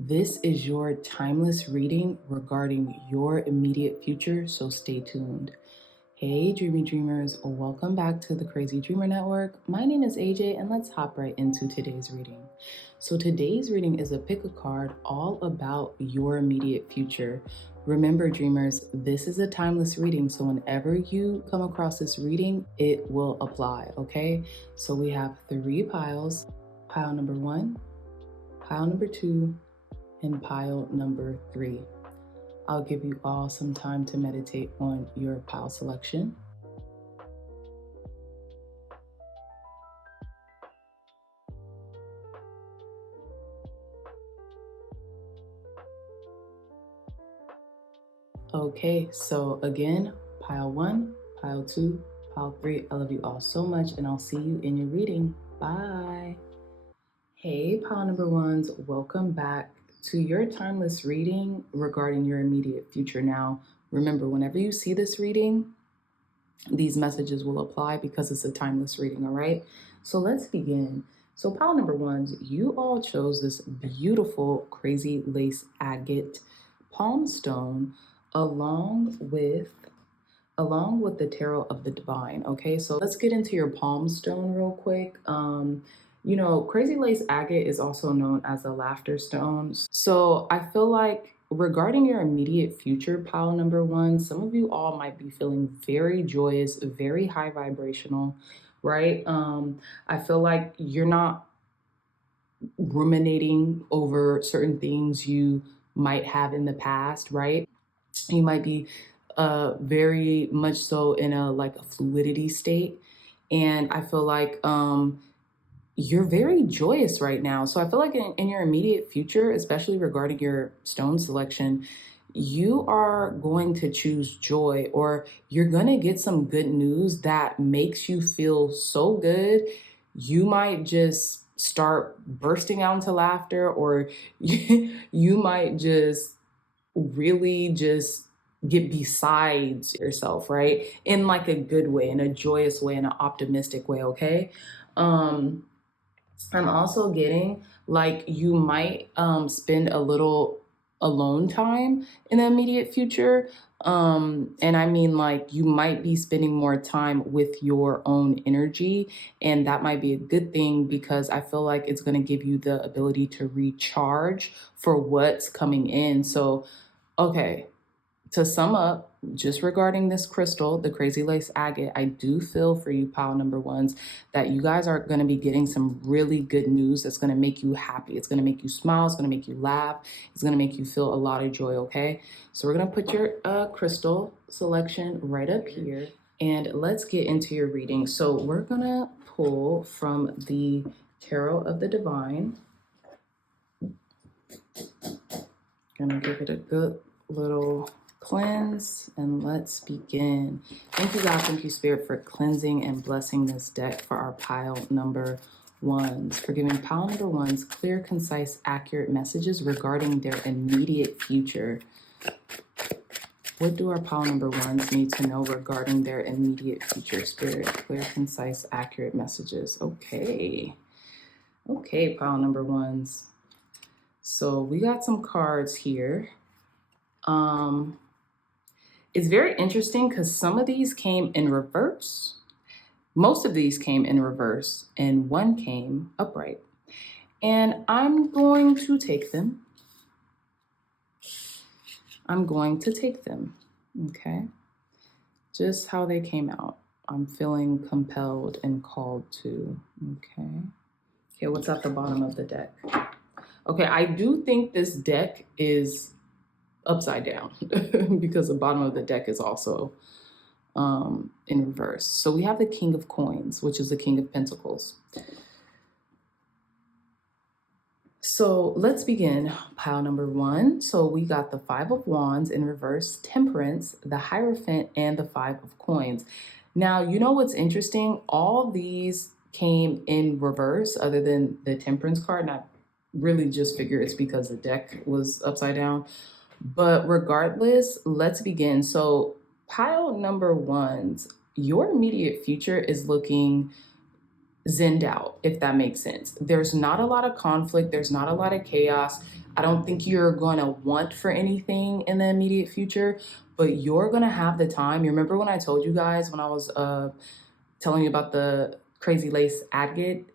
This is your timeless reading regarding your immediate future, so stay tuned. Hey, dreamy dreamers, welcome back to the Crazy Dreamer Network. My name is AJ, and let's hop right into today's reading. So today's reading is a pick a card all about your immediate future. Remember, dreamers, this is a timeless reading, so whenever you come across this reading, it will apply, okay? So we have 3 piles, pile number 1, pile number 2, and pile number 3. I'll give you all some time to meditate on your pile selection. Okay, so again, pile 1, pile 2, pile 3. I love you all so much, and I'll see you in your reading. Bye. Hey, pile number 1s, welcome back to your timeless reading regarding your immediate future. Now, remember, whenever you see this reading, these messages will apply because it's a timeless reading, all right? So let's begin. So pile number 1s, you all chose this beautiful crazy lace agate palm stone along with the tarot of the divine. Okay, so let's get into your palm stone real quick. You know, crazy lace agate is also known as the laughter stone. So I feel like regarding your immediate future, pile number 1, some of you all might be feeling very joyous, very high vibrational, right? I feel like you're not ruminating over certain things you might have in the past, right? You might be very much so in a fluidity state. And I feel like you're very joyous right now. So I feel like in your immediate future, especially regarding your stone selection, you are going to choose joy, or you're going to get some good news that makes you feel so good. You might just start bursting out into laughter, or you might just really just get besides yourself, right? In like a good way, in a joyous way, in an optimistic way, okay? I'm also getting like you might spend a little alone time in the immediate future. And I mean, like, you might be spending more time with your own energy, and that might be a good thing because I feel like it's going to give you the ability to recharge for what's coming in. So, okay, to sum up, just regarding this crystal, the crazy lace agate, I do feel for you pile number 1s that you guys are going to be getting some really good news that's going to make you happy. It's going to make you smile. It's going to make you laugh. It's going to make you feel a lot of joy, okay? So we're going to put your crystal selection right up here, and let's get into your reading. So we're going to pull from the tarot of the divine. Gonna give it a good little cleanse, and let's begin. Thank you, God. Thank you, Spirit, for cleansing and blessing this deck for our pile number 1s, for giving pile number 1s clear, concise, accurate messages regarding their immediate future. What do our pile number 1s need to know regarding their immediate future, Spirit? Clear, concise, accurate messages. Okay, pile number 1s. So we got some cards here. It's very interesting because some of these came in reverse. Most of these came in reverse, and one came upright. And I'm going to take them. Okay? Just how they came out. I'm feeling compelled and called to, Okay, what's at the bottom of the deck? Okay, I do think this deck is upside down because the bottom of the deck is also in reverse. So we have the King of Coins, which is the King of Pentacles. So let's begin pile number 1. So we got the 5 of Wands in reverse, Temperance, the Hierophant, and the 5 of Coins. Now, you know what's interesting? All these came in reverse other than the Temperance card. And I really just figure it's because the deck was upside down. But regardless, let's begin. So pile number 1s, your immediate future is looking zenned out, if that makes sense. There's not a lot of conflict. There's not a lot of chaos. I don't think you're going to want for anything in the immediate future, but you're going to have the time. You remember when I told you guys when I was telling you about the crazy lace agate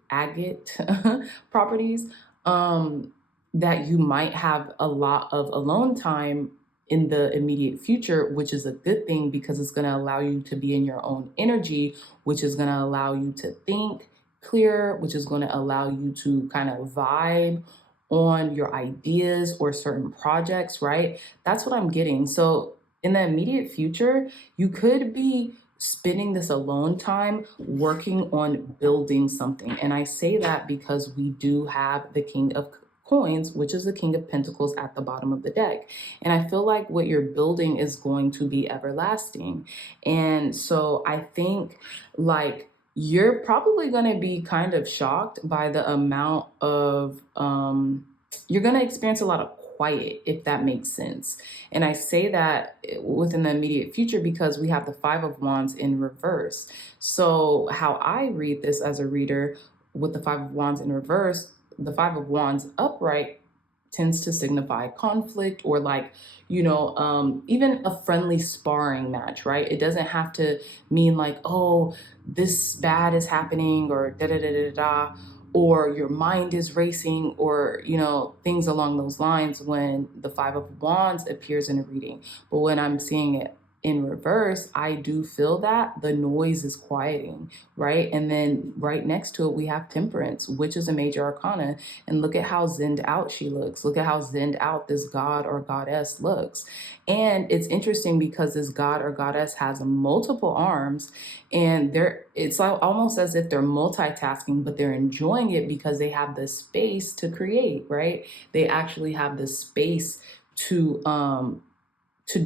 properties, that you might have a lot of alone time in the immediate future, which is a good thing because it's going to allow you to be in your own energy, which is going to allow you to think clear, which is going to allow you to kind of vibe on your ideas or certain projects, right? That's what I'm getting. So in the immediate future, you could be spending this alone time working on building something. And I say that because we do have the King of Coins, which is the King of Pentacles at the bottom of the deck. And I feel like what you're building is going to be everlasting. And so I think like you're probably going to be kind of shocked by the amount of, you're going to experience a lot of quiet, if that makes sense. And I say that within the immediate future because we have the Five of Wands in reverse. So how I read this as a reader with the Five of Wands in reverse, the Five of Wands upright tends to signify conflict or like, even a friendly sparring match, right? It doesn't have to mean like, oh, this bad is happening or da da da da da, or your mind is racing or, things along those lines when the Five of Wands appears in a reading. But when I'm seeing it in reverse, I do feel that the noise is quieting, right? And then right next to it, we have Temperance, which is a major arcana. And look at how zenned out she looks. Look at how zenned out this god or goddess looks. And it's interesting because this god or goddess has multiple arms and it's like almost as if they're multitasking, but they're enjoying it because they have the space to create, right? They actually have the space to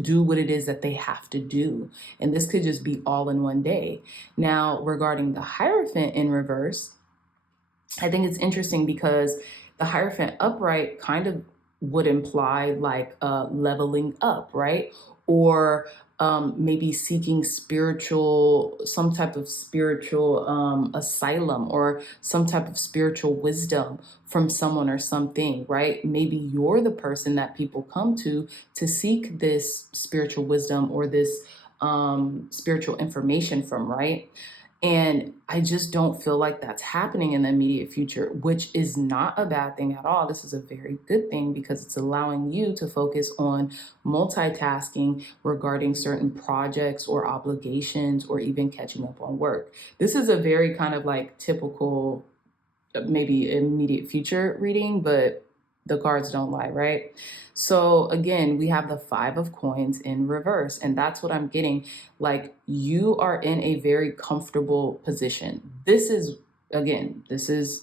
do what it is that they have to do. And this could just be all in one day. Now, regarding the Hierophant in reverse, I think it's interesting because the Hierophant upright kind of would imply like leveling up, right? Or maybe seeking some type of spiritual asylum or some type of spiritual wisdom from someone or something, right? Maybe you're the person that people come to seek this spiritual wisdom or this spiritual information from, right? And I just don't feel like that's happening in the immediate future, which is not a bad thing at all. This is a very good thing because it's allowing you to focus on multitasking regarding certain projects or obligations or even catching up on work. This is a very kind of like typical, maybe immediate future reading, but the cards don't lie, right? So again, we have the Five of Coins in reverse, and that's what I'm getting. Like you are in a very comfortable position. This is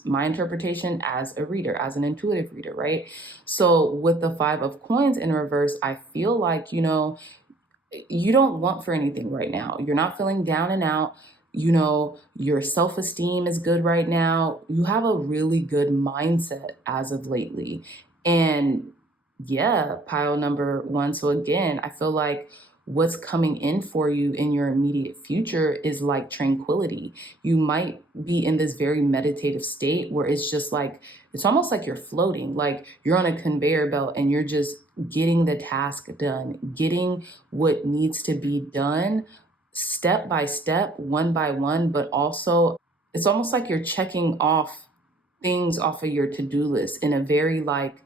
my interpretation as a reader, as an intuitive reader, right? So with the Five of Coins in reverse, I feel like, you don't want for anything right now. You're not feeling down and out. Your self-esteem is good right now. You have a really good mindset as of lately. And yeah, pile number one. So again, I feel like what's coming in for you in your immediate future is like tranquility. You might be in this very meditative state where it's just like, it's almost like you're floating, like you're on a conveyor belt and you're just getting the task done, getting what needs to be done step by step, one by one, but also it's almost like you're checking off things off of your to-do list in a very like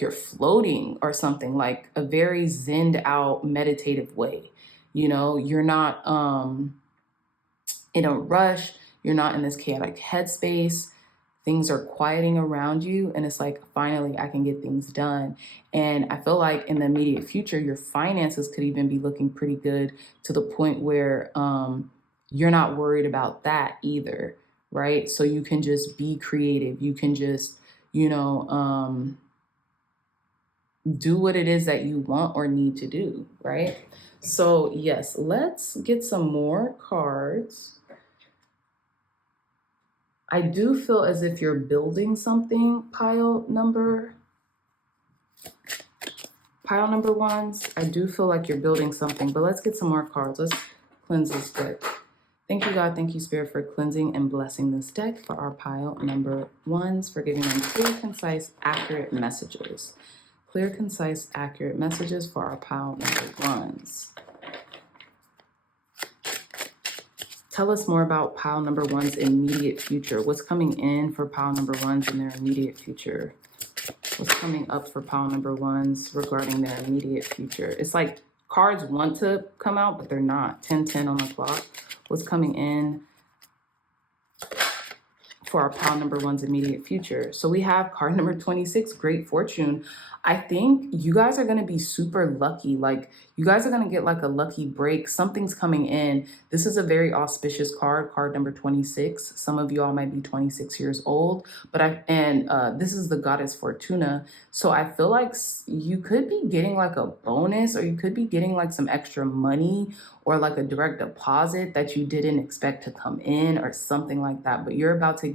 you're floating or something, like a very zenned out meditative way. You're not in a rush, you're not in this chaotic headspace. Things are quieting around you and it's like, finally, I can get things done. And I feel like in the immediate future, your finances could even be looking pretty good to the point where you're not worried about that either, right? So you can just be creative. You can just, do what it is that you want or need to do, right? So yes, let's get some more cards. I do feel as if you're building something, pile number ones. I do feel like you're building something, but let's get some more cards. Let's cleanse this deck. Thank you, God. Thank you, Spirit, for cleansing and blessing this deck for our pile number ones, for giving them clear, concise, accurate messages. Clear, concise, accurate messages for our pile number ones. Tell us more about pile number one's immediate future. What's coming in for pile number ones in their immediate future? What's coming up for pile number ones regarding their immediate future? It's like cards want to come out, but they're not. 10-10 on the clock. What's coming in for our pile number one's immediate future? So we have card number 26, Great Fortune. I think you guys are going to be super lucky. Like, you guys are going to get like a lucky break. Something's coming in. This is a very auspicious card, card number 26. Some of you all might be 26 years old, but this is the goddess Fortuna. So I feel like you could be getting like a bonus, or you could be getting like some extra money, or like a direct deposit that you didn't expect to come in, or something like that. But you're about to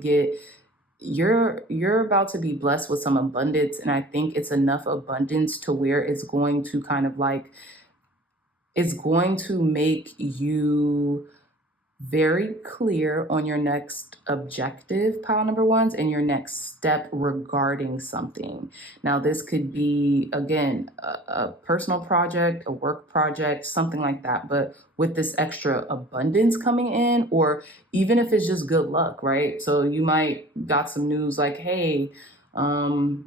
be blessed with some abundance. And I think it's enough abundance to where it's going to kind of like, it's going to make you very clear on your next objective, pile number ones, and your next step regarding something. Now, this could be, again, a personal project, a work project, something like that. But with this extra abundance coming in, or even if it's just good luck, right? So you might got some news like, hey, somebody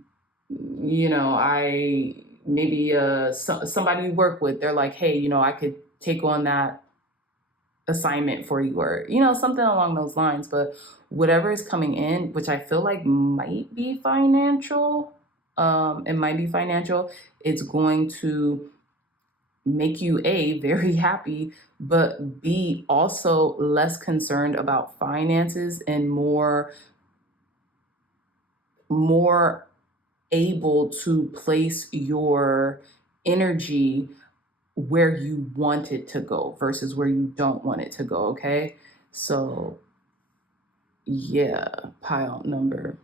you work with, they're like, hey, I could take on that assignment for you, or something along those lines. But whatever is coming in, which I feel like might be financial, it's going to make you very happy, but be also less concerned about finances and more able to place your energy where you want it to go versus where you don't want it to go. Okay, so yeah, pile number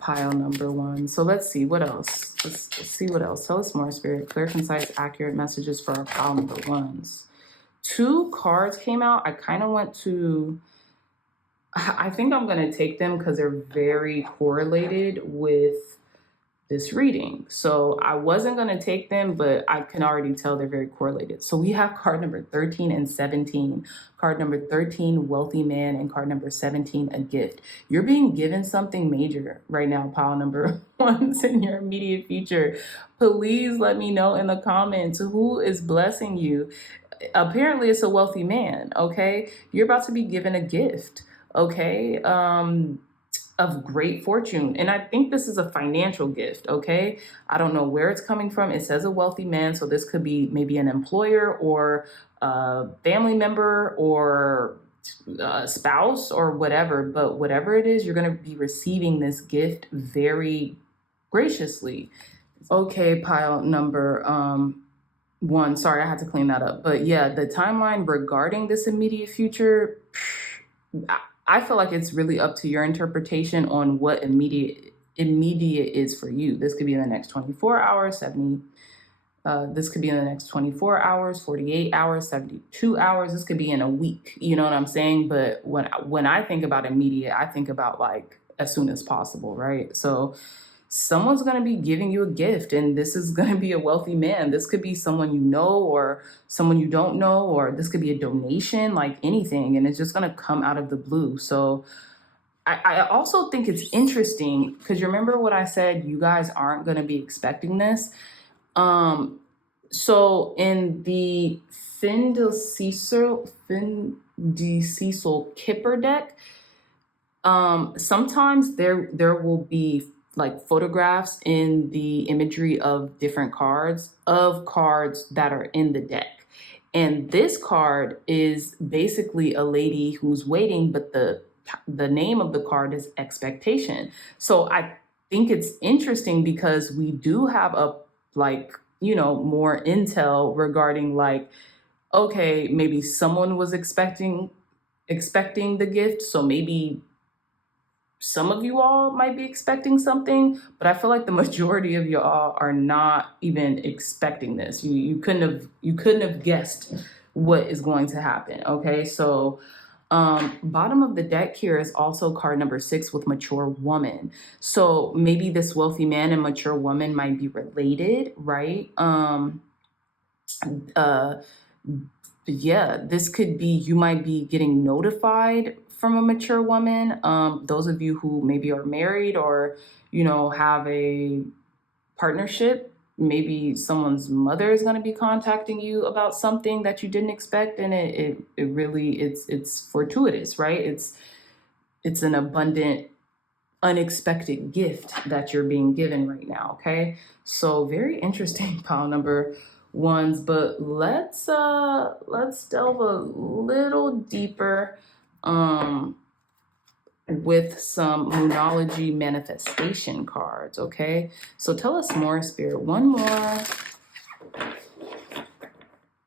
one. So let's see what else. Let's see what else. Tell us more, Spirit. Clear, concise, accurate messages for our pile number ones. 2 cards came out. I think I'm going to take them because they're very correlated with this reading. So I wasn't going to take them, but I can already tell they're very correlated. So we have card number 13 and 17. Card number 13, Wealthy Man, and card number 17, A Gift. You're being given something major right now, pile number ones, in your immediate future. Please let me know in the comments who is blessing you. Apparently it's a wealthy man, okay? You're about to be given a gift, okay? Of great fortune. And I think this is a financial gift, okay? I don't know where it's coming from. It says a wealthy man, so this could be maybe an employer or a family member or a spouse or whatever. But whatever it is, you're going to be receiving this gift very graciously. Okay, pile number one. Sorry, I had to clean that up. But yeah, the timeline regarding this immediate future, I feel like it's really up to your interpretation on what immediate is for you. This could be in the next 24 hours, this could be in the next 24 hours, 48 hours, 72 hours. This could be in a week. You know what I'm saying? But when I think about immediate, I think about like as soon as possible, right? So someone's going to be giving you a gift, and this is going to be a wealthy man. This could be someone you know or someone you don't know, or this could be a donation, like anything, and it's just going to come out of the blue. So I also think it's interesting because you remember what I said, you guys aren't going to be expecting this. So in the 𝒀𝒐𝒖𝒓 deck, sometimes there will be like photographs in the imagery of different cards that are in the deck. And this card is basically a lady who's waiting, but the name of the card is expectation. So I think it's interesting because we do have more intel regarding like, okay, maybe someone was expecting the gift. So maybe some of you all might be expecting something, but I feel like the majority of y'all are not even expecting this. You couldn't have guessed what is going to happen. Okay, so bottom of the deck here is also card number 6 with mature woman. So maybe this wealthy man and mature woman might be related, right? Yeah, this could be, you might be getting notified from a mature woman. Those of you who maybe are married or, have a partnership, maybe someone's mother is going to be contacting you about something that you didn't expect. And it really, it's fortuitous, right? It's an abundant, unexpected gift that you're being given right now. Okay. So very interesting, pile number ones, but let's delve a little deeper, with some Moonology manifestation cards, okay? So tell us more, Spirit. One more.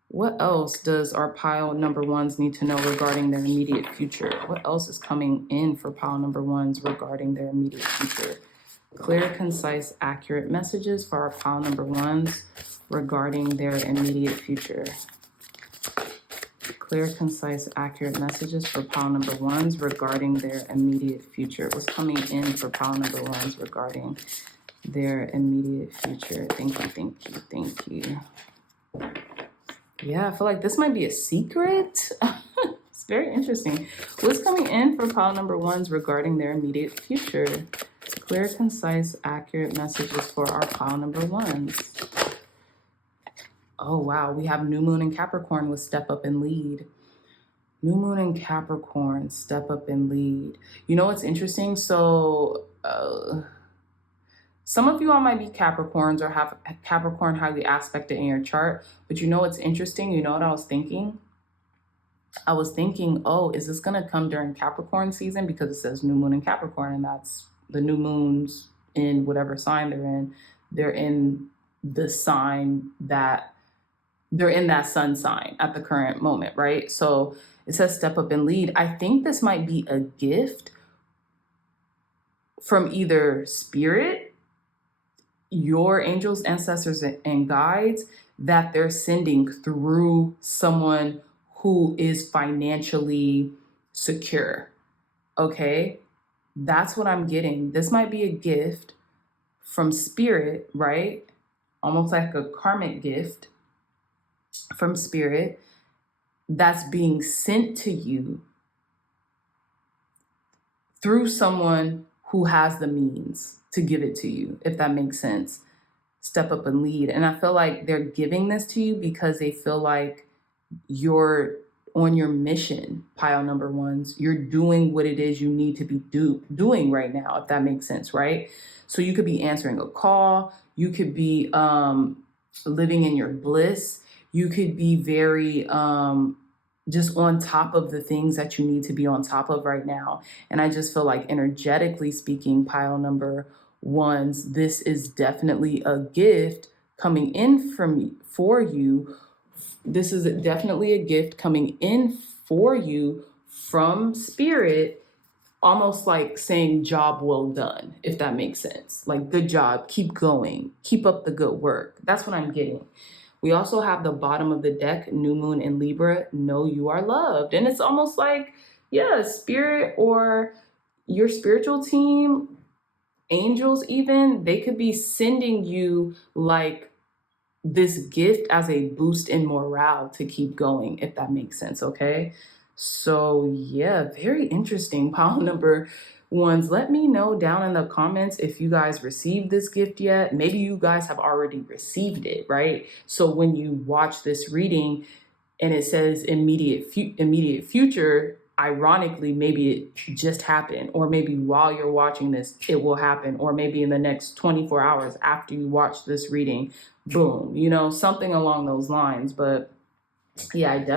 What else does our pile number ones need to know regarding their immediate future? What else is coming in for pile number ones regarding their immediate future? Clear, concise, accurate messages for our pile number ones regarding their immediate future. Clear, concise, accurate messages for pile number ones regarding their immediate future. What's coming in for pile number ones regarding their immediate future? Thank you, thank you, thank you. Yeah, I feel like this might be a secret. It's very interesting. What's coming in for pile number ones regarding their immediate future? Clear, concise, accurate messages for our pile number ones. Oh, wow. We have new moon in Capricorn with step up and lead. New moon in Capricorn, step up and lead. You know what's interesting? So some of you all might be Capricorns or have Capricorn highly aspected in your chart. But you know what's interesting? You know what I was thinking? I was thinking, oh, is this going to come during Capricorn season? Because it says new moon in Capricorn, and that's the new moons in whatever sign they're in. They're in the sign that they're in that sun sign at the current moment, right? So it says step up and lead. I think this might be a gift from either spirit, your angels, ancestors, and guides that they're sending through someone who is financially secure. Okay, that's what I'm getting. This might be a gift from spirit, right? Almost like a karmic gift from spirit that's being sent to you through someone who has the means to give it to you, if that makes sense. Step up and lead. And I feel like they're giving this to you because they feel like you're on your mission, pile number ones. You're doing what it is you need to be doing right now, if that makes sense, right? So you could be answering a call. You could be living in your bliss. You could be very just on top of the things that you need to be on top of right now. And I just feel like energetically speaking, pile number ones, this is definitely a gift coming in for you. This is definitely a gift coming in for you from spirit, almost like saying job well done, if that makes sense. Like, good job, keep going, keep up the good work. That's what I'm getting. We also have the bottom of the deck, new moon in Libra, know you are loved. And it's almost like, yeah, spirit or your spiritual team, angels even, they could be sending you like this gift as a boost in morale to keep going, if that makes sense, okay? So yeah, very interesting. Pile number ones, let me know down in the comments if you guys received this gift yet. Maybe you guys have already received it, right? So when you watch this reading and it says immediate future, ironically, maybe it just happened, or maybe while you're watching this, it will happen, or maybe in the next 24 hours after you watch this reading, boom, something along those lines. But yeah, it's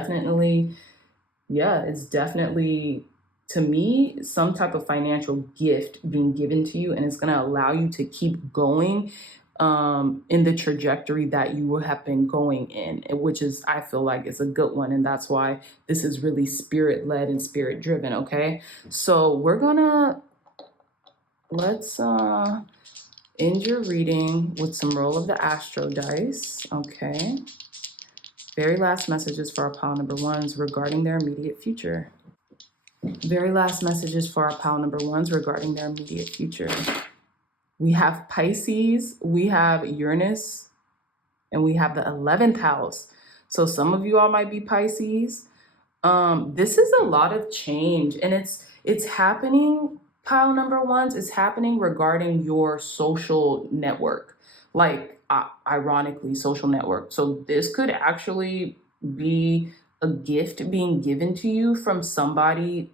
definitely, to me, some type of financial gift being given to you, and it's going to allow you to keep going in the trajectory that you have been going in, which is, I feel like, is a good one. And that's why this is really spirit-led and spirit-driven, okay? So let's end your reading with some roll of the astro dice, okay? Very last messages for our pile number ones regarding their immediate future. Very last messages for our pile number ones regarding their immediate future. We have Pisces, we have Uranus, and we have the 11th house. So some of you all might be Pisces. This is a lot of change, and it's happening, pile number ones, it's happening regarding your social network, like ironically, social network. So this could actually be a gift being given to you from somebody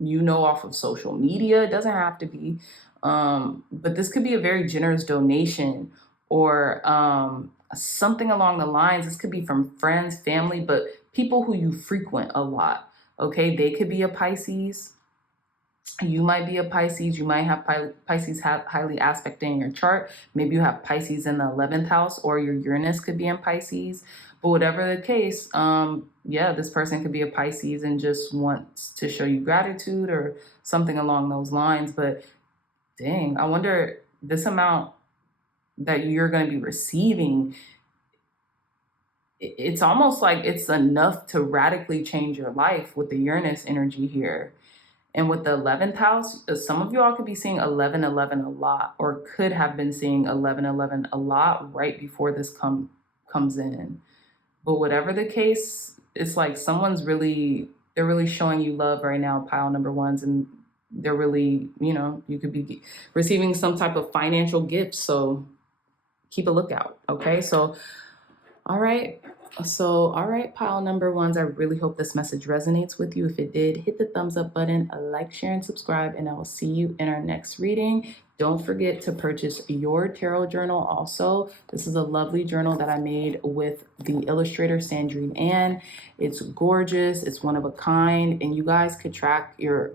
you know off of social media. It doesn't have to be, but this could be a very generous donation or something along the lines. This could be from friends, family, but people who you frequent a lot. Okay, they could be a Pisces. You might be a Pisces. You might have Pisces highly aspecting your chart. Maybe you have Pisces in the 11th house, or your Uranus could be in Pisces. But whatever the case, yeah, this person could be a Pisces and just wants to show you gratitude or something along those lines. But dang, I wonder, this amount that you're going to be receiving, it's almost like it's enough to radically change your life with the Uranus energy here. And with the 11th house, some of you all could be seeing 1111 a lot, or could have been seeing 1111 a lot right before this comes in. But whatever the case, it's like they're really showing you love right now, pile number ones, and they're really, you could be receiving some type of financial gift. So keep a lookout. Okay. So, all right, pile number ones, I really hope this message resonates with you. If it did, hit the thumbs up button, like, share, and subscribe, and I will see you in our next reading. Don't forget to purchase your tarot journal also. This is a lovely journal that I made with the illustrator Sandrine Ann. It's gorgeous, it's one of a kind, and you guys could track your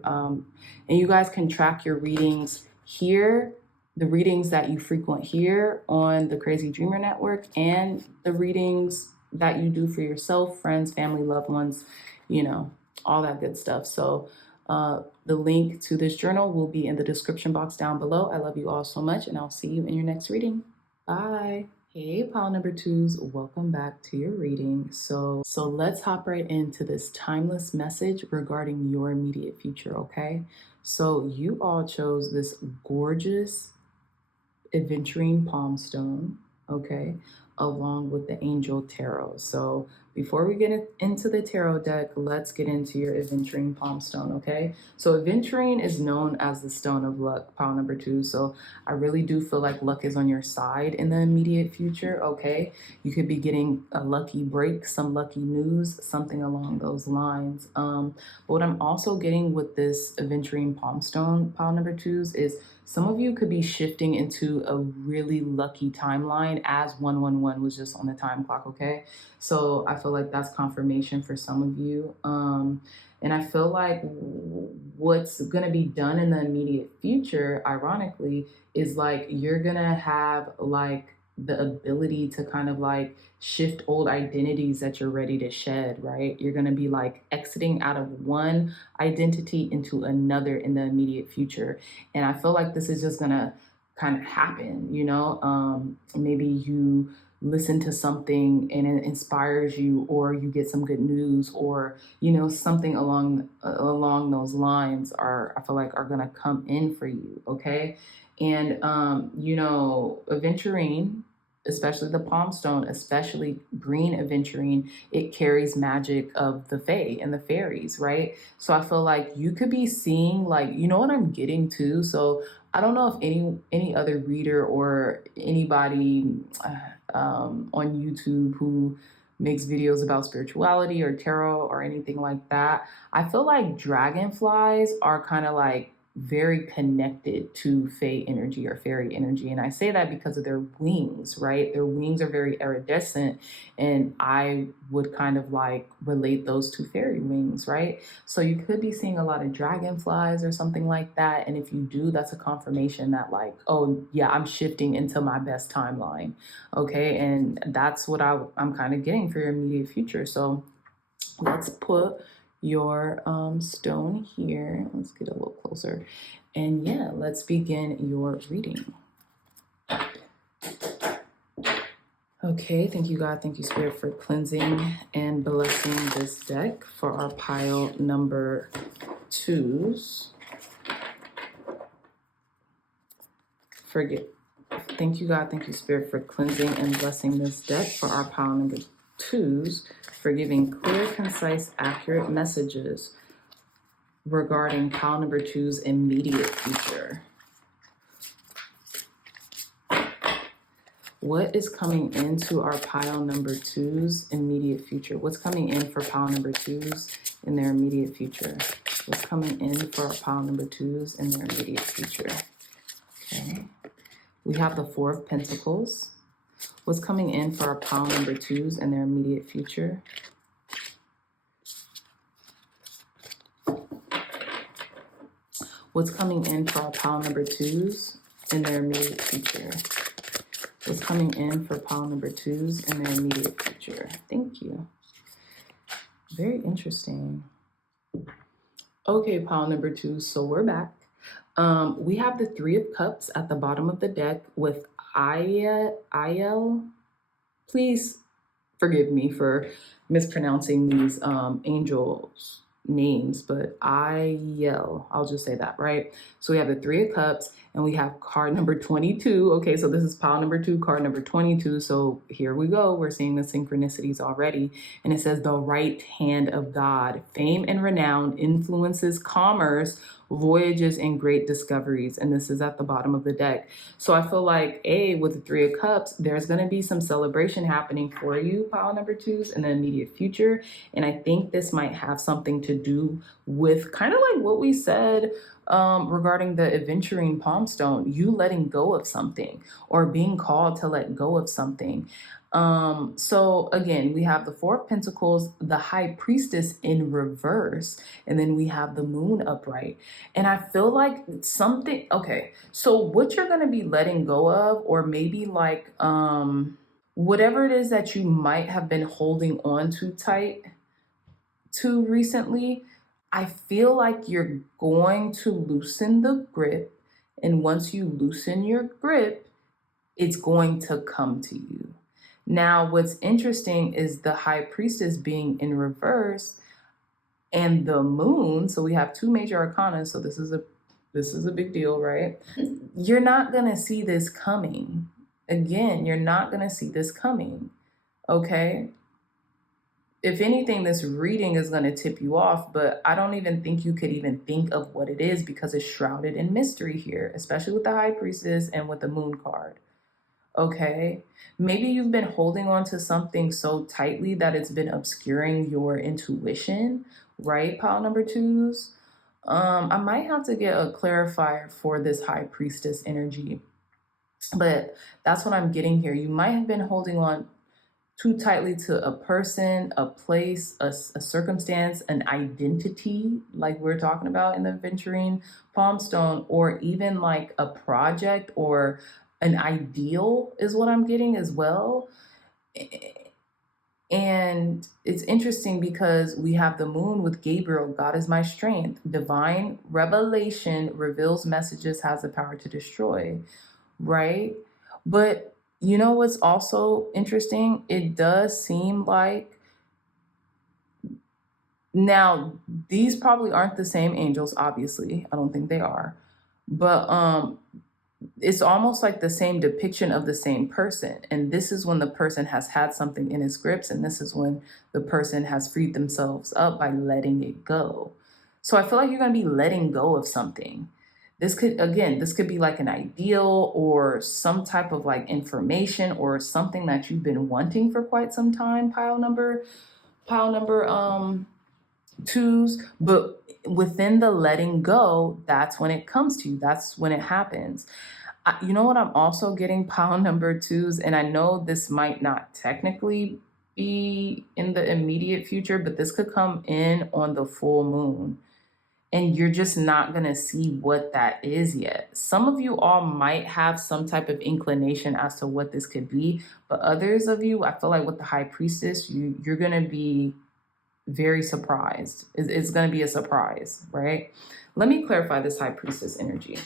readings here, the readings that you frequent here on the Crazy Dreamer Network, and the readings that you do for yourself, friends, family, loved ones, all that good stuff. So the link to this journal will be in the description box down below. I love you all so much, and I'll see you in your next reading. Bye. Hey, pile number twos, welcome back to your reading. So let's hop right into this timeless message regarding your immediate future, okay? So you all chose this gorgeous aventurine palm stone, okay, along with the angel tarot. So before we get into the tarot deck, let's get into your aventurine palm stone, okay? So aventurine is known as the stone of luck, pile number two. So I really do feel like luck is on your side in the immediate future, okay? You could be getting a lucky break, some lucky news, something along those lines. But what I'm also getting with this aventurine palm stone, pile number twos, is some of you could be shifting into a really lucky timeline, as 111 was just on the time clock, okay? So I feel like that's confirmation for some of you. And I feel like what's going to be done in the immediate future, ironically, is like you're going to have like the ability to kind of like shift old identities that you're ready to shed, right? You're going to be like exiting out of one identity into another in the immediate future. And I feel like this is just going to kind of happen, maybe you listen to something and it inspires you, or you get some good news, or something along those lines I feel like are going to come in for you, okay? And aventurine, especially the palm stone, especially green aventurine, it carries magic of the fae and the fairies, right? So I feel like you could be seeing, like, what I'm getting to. So I don't know if any other reader or anybody on YouTube who makes videos about spirituality or tarot or anything like that. I feel like dragonflies are kind of like very connected to fae energy or fairy energy. And I say that because of their wings, right? Their wings are very iridescent, and I would kind of like relate those to fairy wings, right? So you could be seeing a lot of dragonflies or something like that. And if you do, that's a confirmation that like, oh yeah, I'm shifting into my best timeline, okay? And that's what I'm kind of getting for your immediate future. So let's put your stone here. Let's get a little closer. And yeah, let's begin your reading. Okay, thank you, God. Thank you, Spirit, for cleansing and blessing this deck for our pile number 2s. Thank you, God. Thank you, Spirit, for cleansing and blessing this deck for our pile number 2s, for giving clear, concise, accurate messages regarding pile number 2's immediate future. What is coming into our pile number 2's immediate future? What's coming in for pile number 2's in their immediate future? What's coming in for our pile number 2's in their immediate future? Okay. We have the Four of Pentacles. What's coming in for our pile number 2's in their immediate future? What's coming in for our pile number 2's in their immediate future? What's coming in for pile number 2's in their immediate future? Thank you. Very interesting. Okay, pile number 2. So we're back. We have the Three of Cups at the bottom of the deck with 𝒂𝒎𝒒. Please forgive me for mispronouncing these angels' names, but 𝒂𝒎𝒒, I'll just say that, right? So we have the Three of Cups and we have card number 22. Okay, so this is pile number 2, card number 22. So here we go. We're seeing the synchronicities already. And it says the right hand of God, fame and renown, influences commerce, voyages, and great discoveries. And this is at the bottom of the deck. So I feel like, with the Three of Cups, there's going to be some celebration happening for you, pile number 2's, in the immediate future. And I think this might have something to do with kind of like what we said regarding the aventurine palm stone, you letting go of something or being called to let go of something. So again, we have the Four of Pentacles, the High Priestess in reverse, and then we have the Moon upright. And I feel like something, okay, so what you're going to be letting go of, or maybe like whatever it is that you might have been holding on too tight to recently, I feel like you're going to loosen the grip. And once you loosen your grip, it's going to come to you. Now, what's interesting is the High Priestess being in reverse and the Moon. So we have two major arcana. So this is a big deal, right? You're not going to see this coming. Again, you're not going to see this coming. Okay? If anything, this reading is going to tip you off, but I don't even think you could even think of what it is because it's shrouded in mystery here, especially with the High Priestess and with the Moon card. Okay? Maybe you've been holding on to something so tightly that it's been obscuring your intuition, right, pile number 2's? I might have to get a clarifier for this High Priestess energy, but that's what I'm getting here. You might have been holding on too tightly to a person, a place, a circumstance, an identity, like we're talking about in the aventurine palm stone, or even like a project or an ideal is what I'm getting as well. And it's interesting because we have the Moon with Gabriel, God is my strength. Divine revelation reveals messages, has the power to destroy, right? But you know what's also interesting? It does seem like, now these probably aren't the same angels, obviously. I don't think they are. But it's almost like the same depiction of the same person. And this is when the person has had something in his grips, and this is when the person has freed themselves up by letting it go. So I feel like you're going to be letting go of something. This could be like an ideal or some type of like information or something that you've been wanting for quite some time, pile number 2's, but within the letting go, that's when it comes to you. That's when it happens. You know what I'm also getting, pile number 2's, and I know this might not technically be in the immediate future, but this could come in on the full moon. And you're just not going to see what that is yet. Some of you all might have some type of inclination as to what this could be, but others of you, I feel like with the High Priestess, you're going to be very surprised. It's going to be a surprise, right? Let me clarify this High Priestess energy.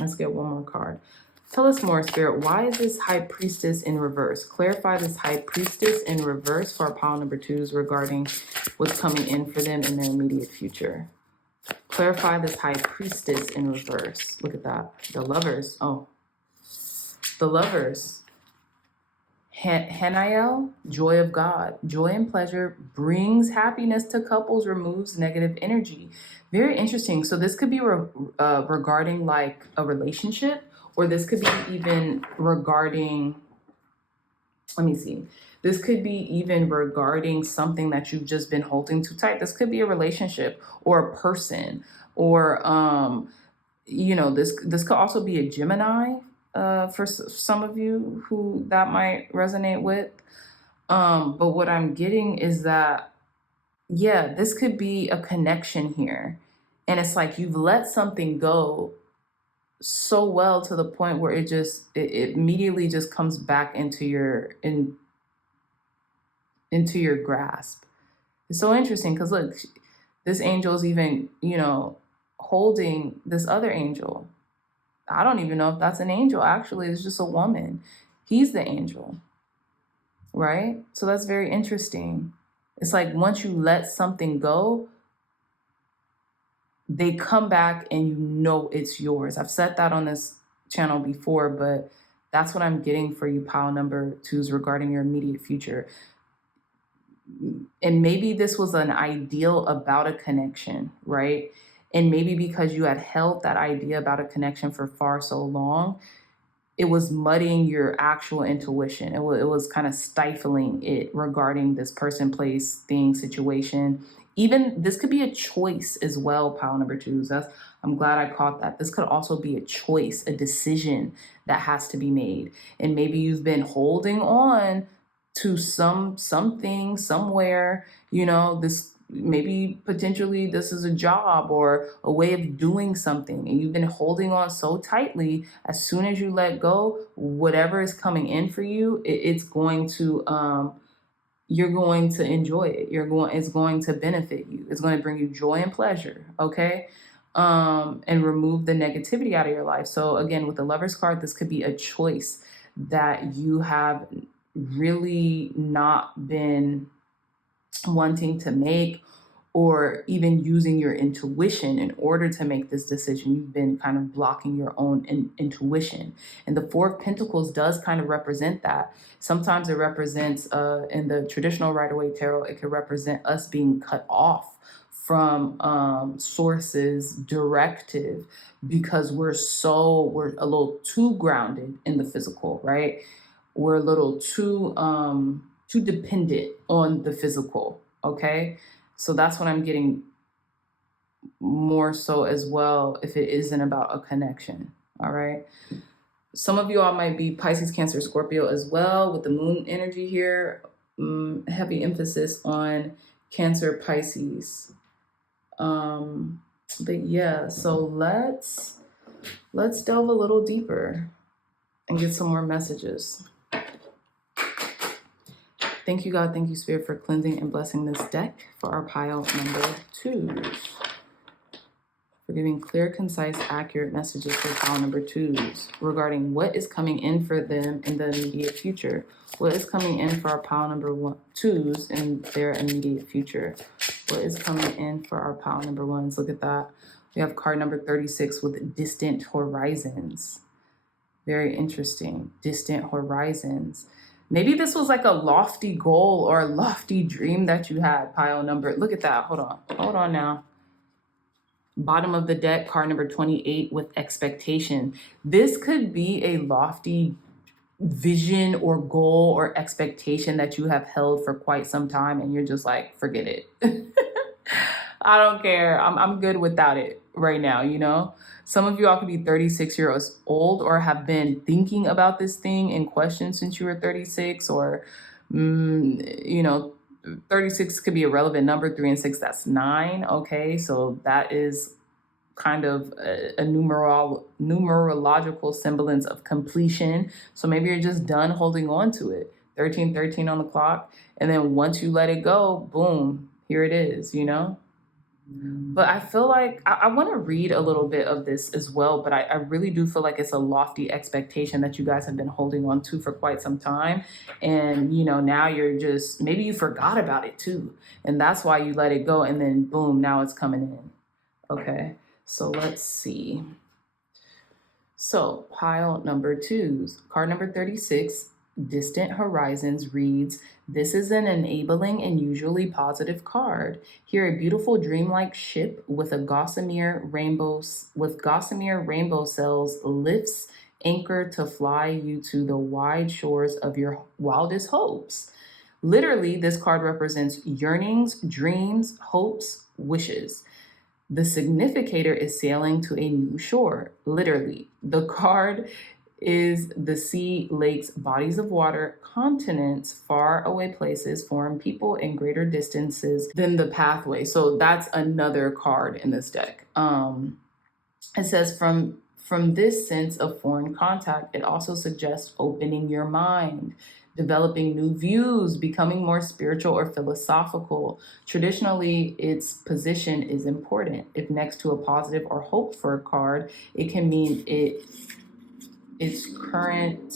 Let's get one more card. Tell us more, Spirit. Why is this High Priestess in reverse? Clarify this High Priestess in reverse for our pile number 2s regarding what's coming in for them in their immediate future. Clarify this High Priestess in reverse. Look at that. The Lovers. Oh, the Lovers. Hanael, joy of God. Joy and pleasure brings happiness to couples, removes negative energy. Very interesting. So this could be regarding like a relationship, or this could be even regarding, let me see. This could be even regarding something that you've just been holding too tight. This could be a relationship or a person, or, this could also be a Gemini. For some of you who that might resonate with. But what I'm getting is that, yeah, this could be a connection here. And it's like you've let something go so well to the point where it immediately just comes back into your grasp. It's so interesting because look, this angel's even, holding this other angel. I don't even know if that's an angel. Actually, it's just a woman. He's the angel, right? So that's very interesting. It's like once you let something go, they come back and you know it's yours. I've said that on this channel before, but that's what I'm getting for you, pile number 2s, regarding your immediate future. And maybe this was an ideal about a connection, right? And maybe because you had held that idea about a connection for far so long, it was muddying your actual intuition. It was kind of stifling it regarding this person, place, thing, situation. Even this could be a choice as well, pile number 2s. I'm glad I caught that. This could also be a choice, a decision that has to be made. And maybe you've been holding on to something, somewhere, this maybe potentially this is a job or a way of doing something, and you've been holding on so tightly. As soon as you let go, whatever is coming in for you, it's going to you're going to enjoy it. It's going to benefit you. It's going to bring you joy and pleasure. Okay. And remove the negativity out of your life. So again, with the Lovers card, this could be a choice that you have really not been wanting to make, or even using your intuition in order to make this decision. You've been kind of blocking your own intuition. And the Four of Pentacles does kind of represent that. Sometimes it represents, in the traditional Rider-Waite Tarot, it could represent us being cut off from sources' directive because we're a little too grounded in the physical, right? We're a little too dependent on the physical, okay? So that's what I'm getting more so as well, if it isn't about a connection, all right? Some of you all might be Pisces, Cancer, Scorpio as well with the moon energy here. Heavy emphasis on Cancer, Pisces. But yeah, so let's delve a little deeper and get some more messages. Thank you, God. Thank you, Spirit, for cleansing and blessing this deck for our pile number 2s. For giving clear, concise, accurate messages for pile number 2s regarding what is coming in for them in the immediate future. What is coming in for our pile number 2s in their immediate future? What is coming in for our pile number 1s? Look at that. We have card number 36 with distant horizons. Very interesting. Distant horizons. Maybe this was like a lofty goal or a lofty dream that you had, pile number. Look at that. Hold on now. Bottom of the deck, card number 28 with expectation. This could be a lofty vision or goal or expectation that you have held for quite some time, and you're just like, forget it. I don't care. I'm good without it right now, Some of you all could be 36 years old or have been thinking about this thing in question since you were 36, or, 36 could be a relevant number. 3 and 6, that's 9. Okay, so that is kind of a numerological semblance of completion. So maybe you're just done holding on to it. 13 on the clock. And then once you let it go, boom, here it is, But I feel like I want to read a little bit of this as well, but I really do feel like it's a lofty expectation that you guys have been holding on to for quite some time. And, you know, now you're just, maybe you forgot about it too. And that's why you let it go. And then boom, now it's coming in. Okay, so let's see. So pile number twos, card number 36, Distant Horizons reads, "This is an enabling and usually positive card. Here, a beautiful dreamlike ship with gossamer rainbow sails lifts anchor to fly you to the wide shores of your wildest hopes." Literally, this card represents yearnings, dreams, hopes, wishes. The significator is sailing to a new shore. Literally, the card is the sea, lakes, bodies of water, continents, far away places, foreign people, and greater distances than the pathway. So that's another card in this deck. It says from this sense of foreign contact, it also suggests opening your mind, developing new views, becoming more spiritual or philosophical. Traditionally, its position is important. If next to a positive or hope for a card, it can mean it's currently,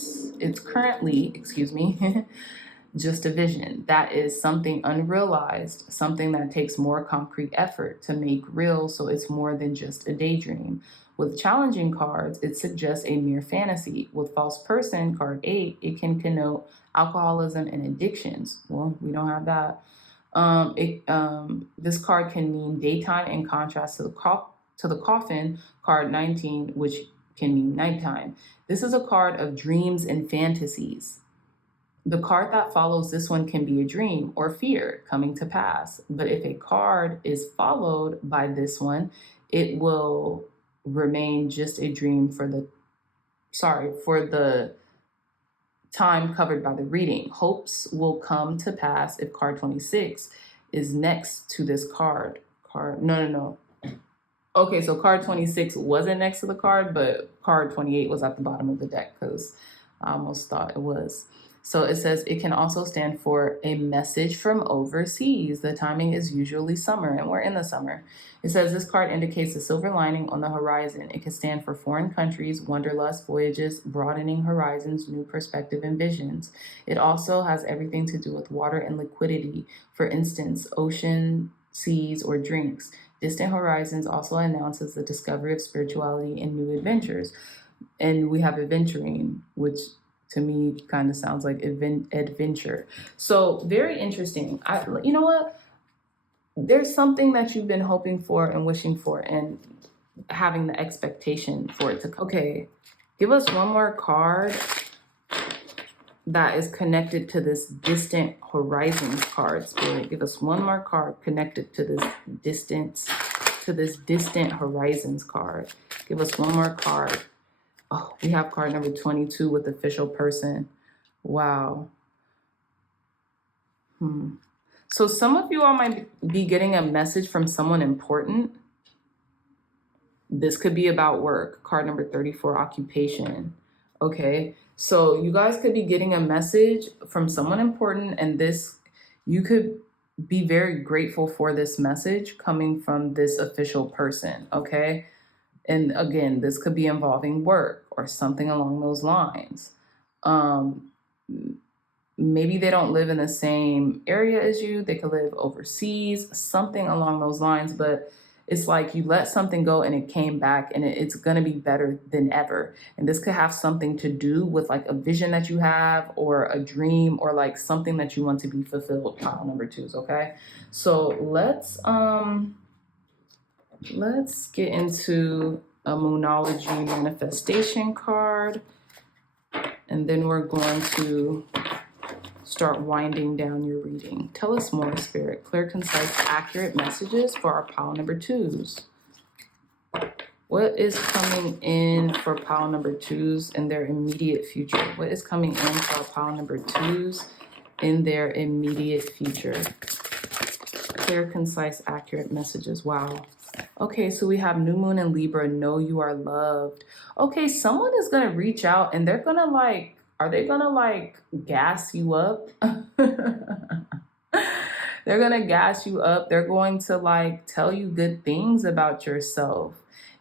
just a vision. That is something unrealized, something that takes more concrete effort to make real, so it's more than just a daydream. With challenging cards, it suggests a mere fantasy. With false person, card 8, it can connote alcoholism and addictions. Well, we don't have that. This card can mean daytime in contrast to the coffin, card 19, which can mean nighttime. This is a card of dreams and fantasies. The card that follows this one can be a dream or fear coming to pass. But if a card is followed by this one, it will remain just a dream for the time covered by the reading. Hopes will come to pass if card 26 is next to this card. No. Okay, so card 26 wasn't next to the card, but card 28 was at the bottom of the deck because I almost thought it was. So it says it can also stand for a message from overseas. The timing is usually summer, and we're in the summer. It says this card indicates a silver lining on the horizon. It can stand for foreign countries, wanderlust, voyages, broadening horizons, new perspective, and visions. It also has everything to do with water and liquidity. For instance, ocean, seas, or drinks. Distant Horizons also announces the discovery of spirituality and new adventures. And we have adventuring, which to me kind of sounds like adventure. So very interesting. You know what? There's something that you've been hoping for and wishing for and having the expectation for it to come. Okay, give us one more card that is connected to this Distant Horizons card, Spirit. Give us one more card connected to this Distant Horizons card. Give us one more card. Oh, we have card number 22 with official person. Wow. So some of you all might be getting a message from someone important. This could be about work. Card number 34, occupation. Okay, so you guys could be getting a message from someone important, and you could be very grateful for this message coming from this official person, okay? And again, this could be involving work or something along those lines. Maybe they don't live in the same area as you. They could live overseas, something along those lines. But it's like you let something go and it came back, and it's going to be better than ever. And this could have something to do with like a vision that you have or a dream or like something that you want to be fulfilled. Pile number 2s, okay? So let's get into a Moonology manifestation card, and then we're going to start winding down your reading. Tell us more, Spirit. Clear, concise, accurate messages for our pile number 2s. What is coming in for pile number 2s in their immediate future? What is coming in for our pile number 2s in their immediate future? Clear, concise, accurate messages. Wow. Okay, so we have new moon in Libra. Know you are loved. Okay, someone is going to reach out and they're going to are they going to gas you up? They're They're going to gas you up. They're going to like tell you good things about yourself.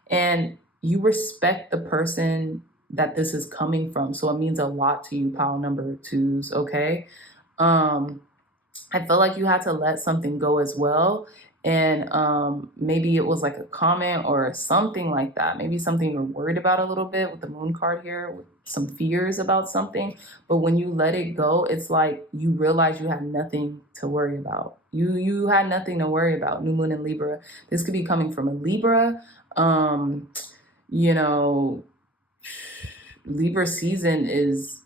And you respect the person that this is coming from. So it means a lot to you, pile number twos, okay? I feel like you had to let something go as well. And maybe it was like a comment or something like that. Maybe something you're worried about a little bit with the moon card here, with some fears about something. But when you let it go, it's like you realize you had nothing to worry about. You had nothing to worry about. New moon in Libra. This could be coming from a Libra. You know, Libra season is,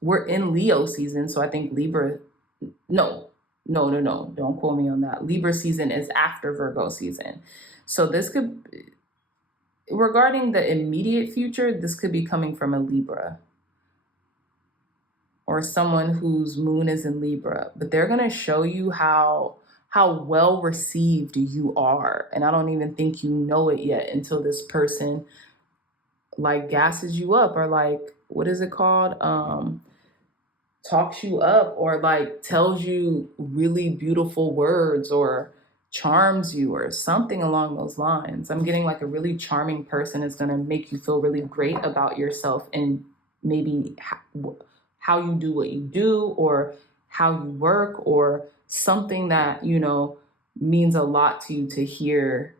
we're in Leo season. So I think Libra, no, don't quote me on that. Libra season is after Virgo season. So this could, regarding the immediate future, this could be coming from a Libra or someone whose moon is in Libra, but they're going to show you how well received you are. And I don't even think you know it yet until this person like gasses you up, or like, what is it called? Talks you up, or like tells you really beautiful words, or charms you, or something along those lines. I'm getting like a really charming person is going to make you feel really great about yourself, and maybe how you do what you do, or how you work, or something that, you know, means a lot to you to hear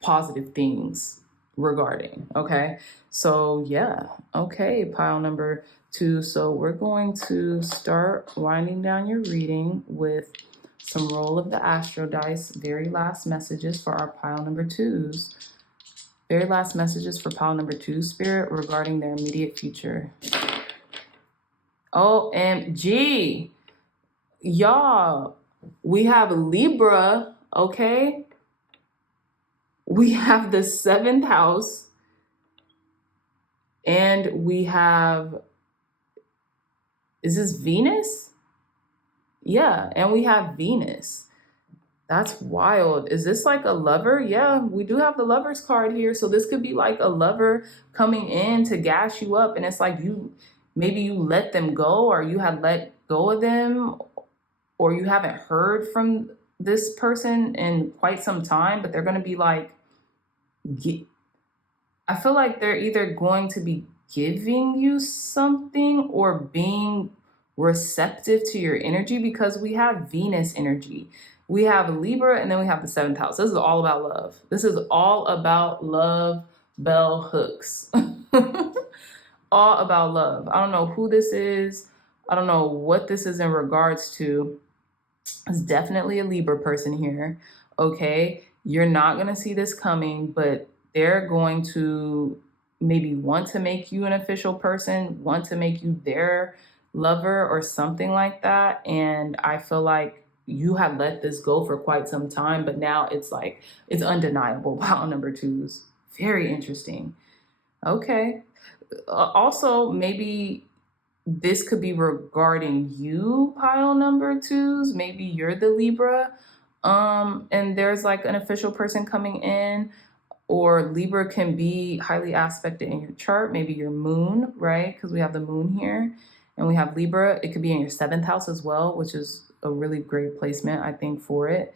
positive things regarding. Okay. So yeah. Okay. Pile number two. So we're going to start winding down your reading with some roll of the astro dice. Very last messages for our pile number twos. Very last messages for pile number two, Spirit, regarding their immediate future. OMG. Y'all, we have Libra, okay? We have the 7th house, and we have, is this Venus? Yeah, and we have Venus. That's wild. Is this like a lover? Yeah, we do have the Lover's card here. So this could be like a lover coming in to gas you up. And it's like maybe you let them go, or you had let go of them, or you haven't heard from this person in quite some time, but they're going to be like, I feel like they're either going to be giving you something or being receptive to your energy, because we have Venus energy. We have Libra, and then we have the 7th house. This is all about love. This is all about love, bell hooks. All about love. I don't know who this is. I don't know what this is in regards to. It's definitely a Libra person here. Okay. You're not going to see this coming, but they're going to maybe want to make you an official person, want to make you their lover or something like that. And I feel like you have let this go for quite some time, but now it's like, it's undeniable. Pile number twos. Very interesting. Okay. Also, maybe this could be regarding you, pile number twos. Maybe you're the Libra, and there's like an official person coming in, or Libra can be highly aspected in your chart. Maybe your moon, right? Because we have the moon here, and we have Libra. It could be in your 7th house as well, which is a really great placement, I think, for it.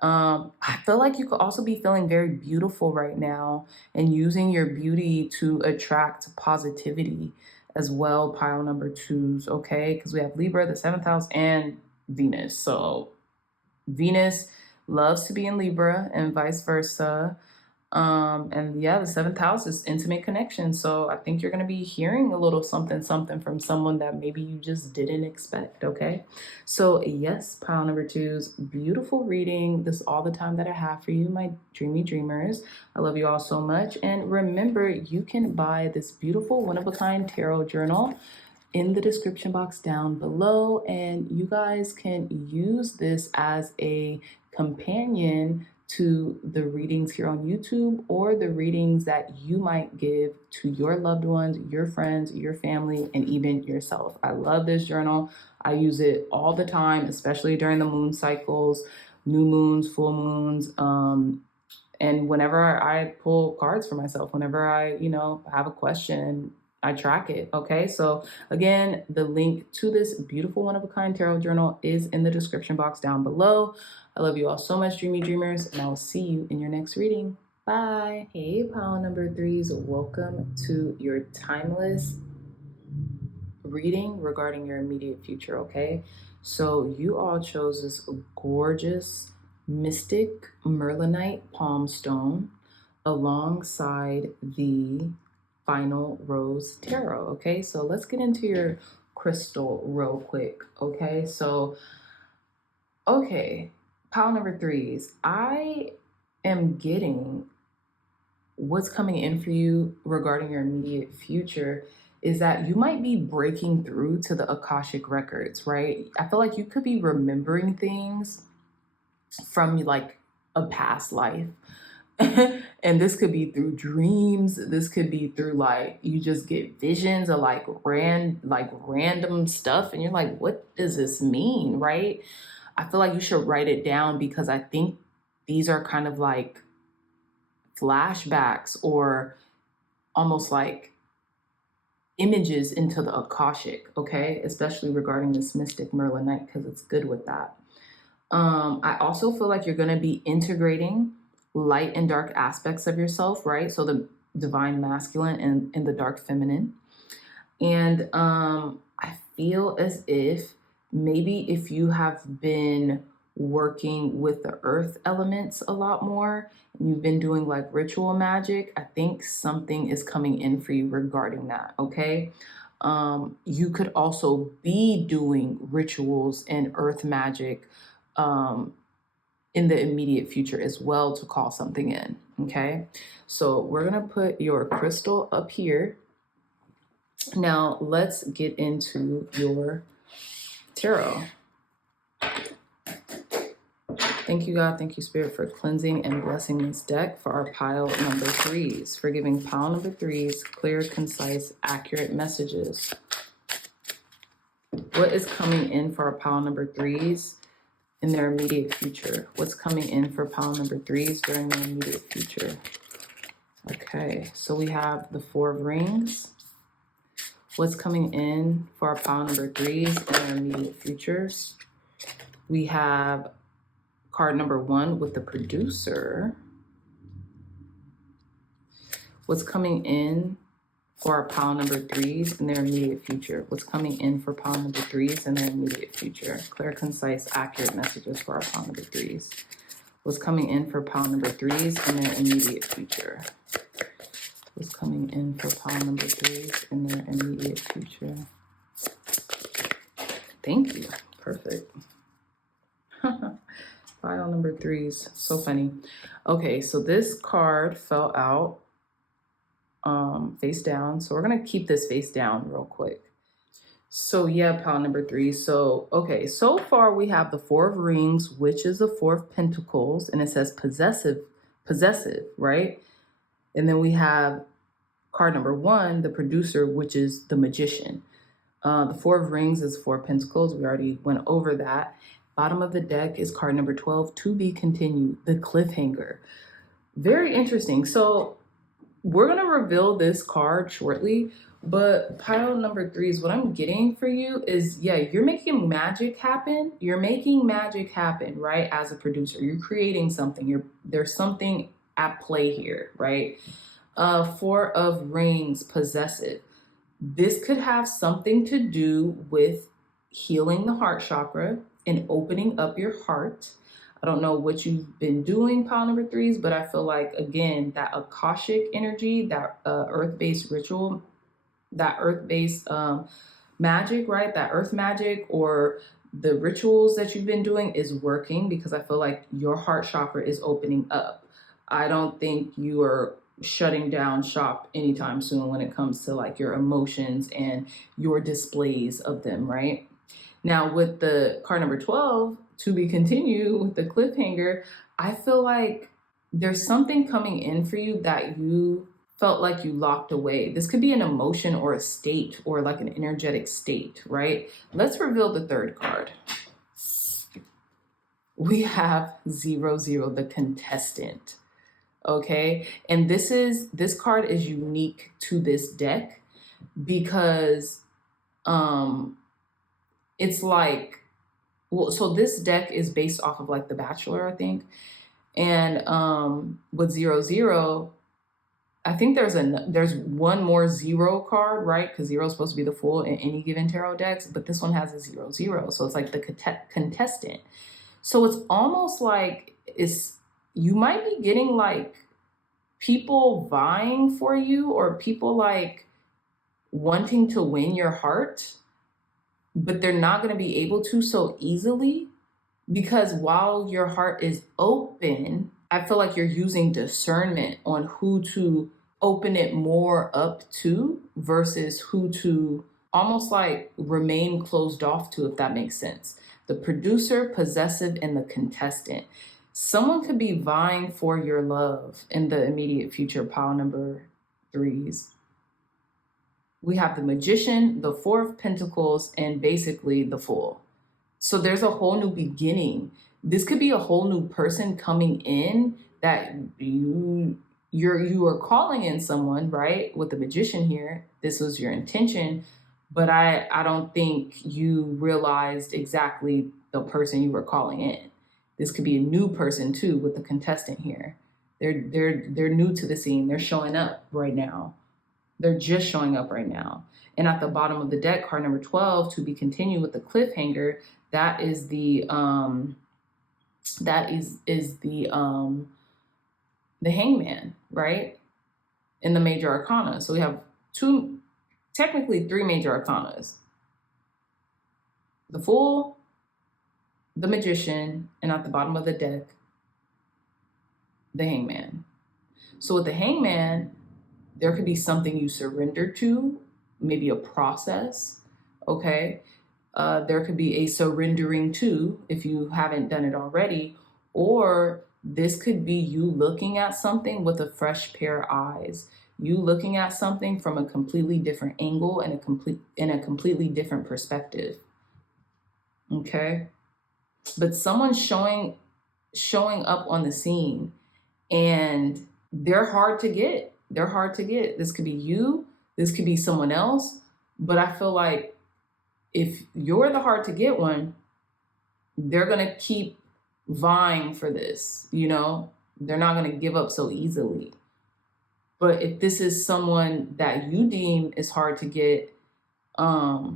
I feel like you could also be feeling very beautiful right now and using your beauty to attract positivity as well, pile number twos, okay? Because we have Libra, the 7th house, and Venus. So Venus loves to be in Libra and vice versa. And yeah, the 7th house is intimate connection. So I think you're going to be hearing a little something from someone that maybe you just didn't expect. Okay. So yes, pile number twos, beautiful reading. This is all the time that I have for you, my dreamy dreamers. I love you all so much. And remember, you can buy this beautiful one-of-a-kind tarot journal in the description box down below. And you guys can use this as a companion to the readings here on YouTube, or the readings that you might give to your loved ones, your friends, your family, and even yourself. I love this journal. I use it all the time, especially during the moon cycles, new moons, full moons, and whenever I pull cards for myself, whenever I, have a question, I track it. Okay, so again, the link to this beautiful one-of-a-kind tarot journal is in the description box down below. I love you all so much, dreamy dreamers, and I will see you in your next reading. Bye. Hey, pile number threes, welcome to your timeless reading regarding your immediate future. Okay, so you all chose this gorgeous mystic merlinite palm stone alongside the Final Rose Tarot. Okay, so let's get into your crystal real quick. Okay, so pile number threes, I am getting what's coming in for you regarding your immediate future is that you might be breaking through to the Akashic records, right? I feel like you could be remembering things from like a past life. And this could be through dreams. This could be through like you just get visions of like random stuff and you're like, what does this mean, right? I feel like you should write it down because I think these are kind of like flashbacks or almost like images into the Akashic, okay? Especially regarding this mystic merlinite because it's good with that. I also feel like you're going to be integrating light and dark aspects of yourself, right? So the divine masculine and the dark feminine. And I feel as if maybe if you have been working with the earth elements a lot more, and you've been doing like ritual magic, I think something is coming in for you regarding that, okay? You could also be doing rituals and earth magic in the immediate future as well to call something in, okay? So we're gonna put your crystal up here. Now let's get into your tarot. Thank you, God. Thank you, Spirit, for cleansing and blessing this deck for our pile number threes, for giving pile number threes clear, concise, accurate messages. What is coming in for our pile number threes in their immediate future? What's coming in for pile number threes during their immediate future? Okay, so we have the Four of Rings. What's coming in for our pile number threes in their immediate futures? We have card number one with the Producer. What's coming in for our pile number threes in their immediate future? What's coming in for pile number threes in their immediate future? Clear, concise, accurate messages for our pile number threes. What's coming in for pile number threes in their immediate future? What's coming in for pile number threes in their immediate future? Thank you. Perfect. Pile number threes. So funny. Okay, so this card fell out face down. So we're going to keep this face down real quick. So yeah, pile number three. So, okay, so far we have the Four of Rings, which is the Four of Pentacles, and it says possessive, right? And then we have card number one, the Producer, which is the Magician. The Four of Rings is Four of Pentacles. We already went over that. Bottom of the deck is card number 12, to be continued, the Cliffhanger. Very interesting. So we're going to reveal this card shortly, but pile number threes, what I'm getting for you is, yeah, you're making magic happen. You're making magic happen, right? As a producer, you're creating something. There's something at play here, right? Four of Rings, possessive. This could have something to do with healing the heart chakra and opening up your heart. I don't know what you've been doing, pile number threes, but I feel like, again, that Akashic energy, that earth-based ritual, that earth-based magic, right? That earth magic or the rituals that you've been doing is working because I feel like your heart chakra is opening up. I don't think you are shutting down shop anytime soon when it comes to like your emotions and your displays of them, right? Now with the card number 12, to be continued with the Cliffhanger, I feel like there's something coming in for you that you felt like you locked away. This could be an emotion or a state or like an energetic state, right? Let's reveal the third card. We have 0, the Contestant. Okay, and this card is unique to this deck because it's like, well, so this deck is based off of like The Bachelor, I think. And with 0, I think there's one more 0 card, right? Because 0 is supposed to be the Fool in any given tarot decks, but this one has a 0. So it's like the contestant. So it's almost like you might be getting like people vying for you, or people like wanting to win your heart, but they're not going to be able to so easily, because while your heart is open, I feel like you're using discernment on who to open it more up to versus who to almost like remain closed off to, if that makes sense. The producer, possessive, and the contestant. Someone could be vying for your love in the immediate future, pile number 3s. We have the Magician, the 4 of Pentacles, and basically the Fool. So there's a whole new beginning. This could be a whole new person coming in that you are calling in someone, right? With the Magician here, this was your intention, but I don't think you realized exactly the person you were calling in. This could be a new person too with the contestant here. They're new to the scene. They're showing up right now. They're just showing up right now. And at the bottom of the deck, card number 12, to be continued with the cliffhanger, that is the Hangman, right? In the major arcana. So we have technically 3 major arcanas. The Fool, the Magician, and at the bottom of the deck, the Hangman. So with the Hangman, there could be something you surrender to, maybe a process, okay? There could be a surrendering to, if you haven't done it already, or this could be you looking at something with a fresh pair of eyes, you looking at something from a completely different angle and a completely different perspective, okay? But someone's showing up on the scene, and they're hard to get. They're hard to get. This could be you, this could be someone else, but I feel like if you're the hard to get one, they're going to keep vying for this, you know? They're not going to give up so easily. But if this is someone that you deem is hard to get, I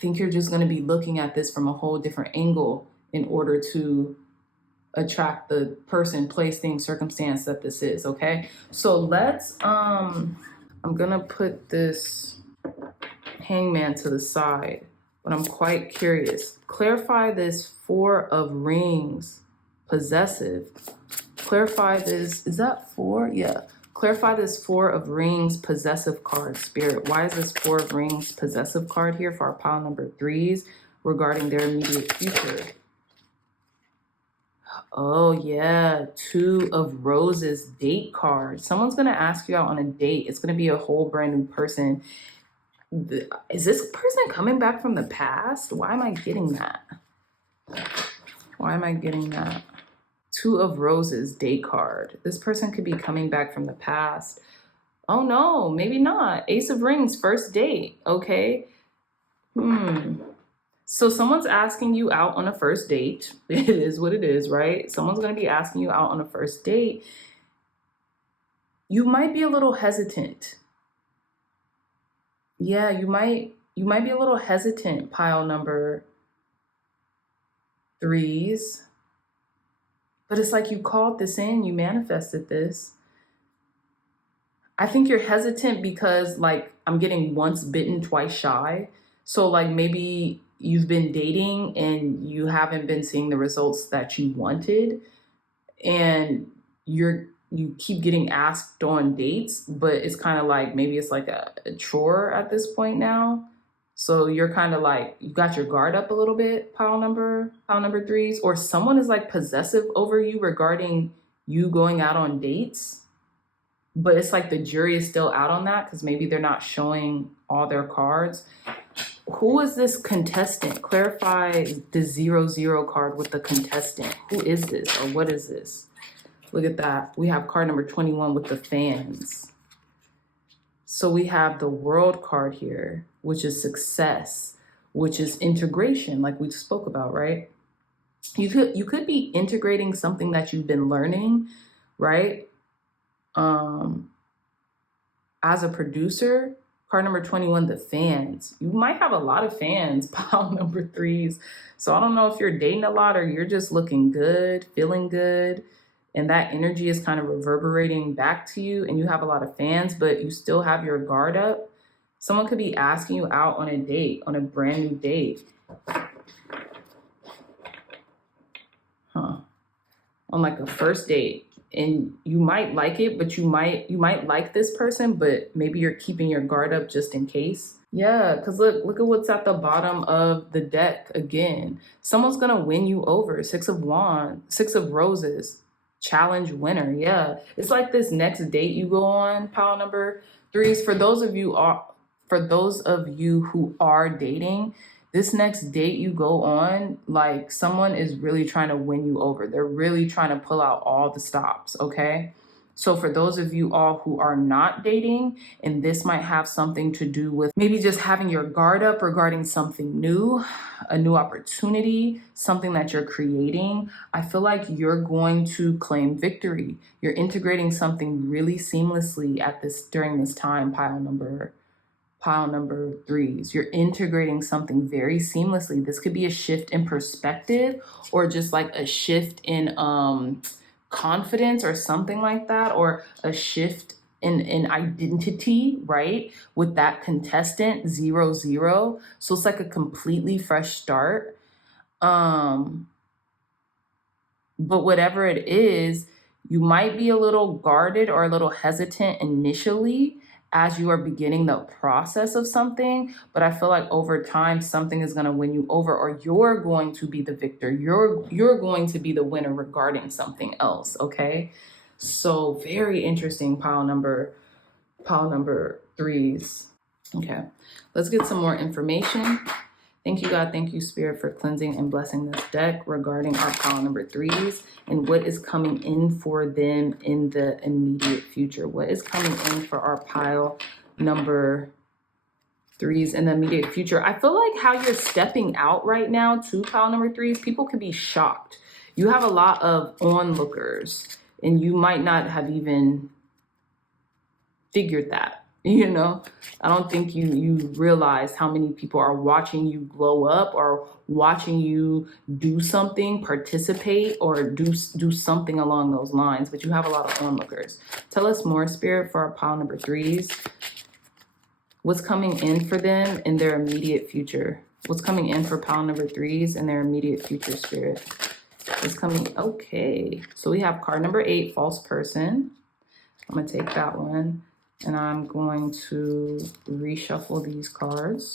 think you're just going to be looking at this from a whole different angle in order to attract the person, place, thing, circumstance that this is, okay? So let's, I'm going to put this Hangman to the side, but I'm quite curious. Clarify this 4 of Rings, possessive. Clarify this, is that 4? Yeah. Clarify this 4 of Rings possessive card, Spirit. Why is this 4 of Rings possessive card here for our pile number 3s regarding their immediate future? Oh yeah, 2 of Roses date card. Someone's going to ask you out on a date. It's going to be a whole brand new person. Is this person coming back from the past? Why am I getting that? Why am I getting that? 2 of Roses date card. This person could be coming back from the past. Oh no, maybe not. Ace of Rings, first date. Okay. So someone's asking you out on a first date. It is what it is, right? Someone's going to be asking you out on a first date. You might be a little hesitant. Yeah, you might be a little hesitant, pile number 3s. But it's like you called this in, you manifested this. I think you're hesitant because, like, I'm getting once bitten, twice shy. So, like, maybe you've been dating and you haven't been seeing the results that you wanted, and you keep getting asked on dates, but it's kind of like, maybe it's like a chore at this point now. So you're kind of like, you got your guard up a little bit, pile number 3s, or someone is like possessive over you regarding you going out on dates. But it's like the jury is still out on that because maybe they're not showing all their cards. Who is this contestant? Clarify the 0 card with the contestant. Who is this, or what is this? Look at that. We have card number 21 with the fans. So we have the World card here, which is success, which is integration, like we spoke about, right? You could be integrating something that you've been learning, right? As a producer. Card number 21, the fans. You might have a lot of fans, pile number 3s. So I don't know if you're dating a lot or you're just looking good, feeling good, and that energy is kind of reverberating back to you and you have a lot of fans, but you still have your guard up. Someone could be asking you out on a date, on a brand new date. On like a first date. And you might like it, but you might like this person, but maybe you're keeping your guard up just in case. Yeah, because look at what's at the bottom of the deck again. Someone's gonna win you over. 6 of Wands, 6 of Roses, challenge winner. Yeah, it's like this next date you go on, pile number 3s. For those of you who are dating, this next date you go on, like someone is really trying to win you over. They're really trying to pull out all the stops, okay? So for those of you all who are not dating, and this might have something to do with maybe just having your guard up regarding something new, a new opportunity, something that you're creating, I feel like you're going to claim victory. You're integrating something really seamlessly during this time, pile number 3s. You're integrating something very seamlessly. This could be a shift in perspective or just like a shift in confidence or something like that, or a shift in identity, right? With that contestant 0-0. So it's like a completely fresh start. But whatever it is, you might be a little guarded or a little hesitant initially as you are beginning the process of something, but I feel like over time, something is going to win you over, or you're going to be the victor. You're going to be the winner regarding something else, okay? So very interesting, pile number 3s. Okay, let's get some more information. Thank you, God. Thank you, Spirit, for cleansing and blessing this deck regarding our pile number 3s and what is coming in for them in the immediate future. What is coming in for our pile number 3s in the immediate future? I feel like how you're stepping out right now to pile number 3s, people could be shocked. You have a lot of onlookers, and you might not have even figured that. You know, I don't think you realize how many people are watching you glow up or watching you do something, participate, or do something along those lines, but you have a lot of onlookers. Tell us more, Spirit, for our pile number 3s. What's coming in for them in their immediate future? What's coming in for pile number 3s in their immediate future, Spirit? What's coming? Okay, so we have card number 8, false person. I'm gonna take that one. And I'm going to reshuffle these cards.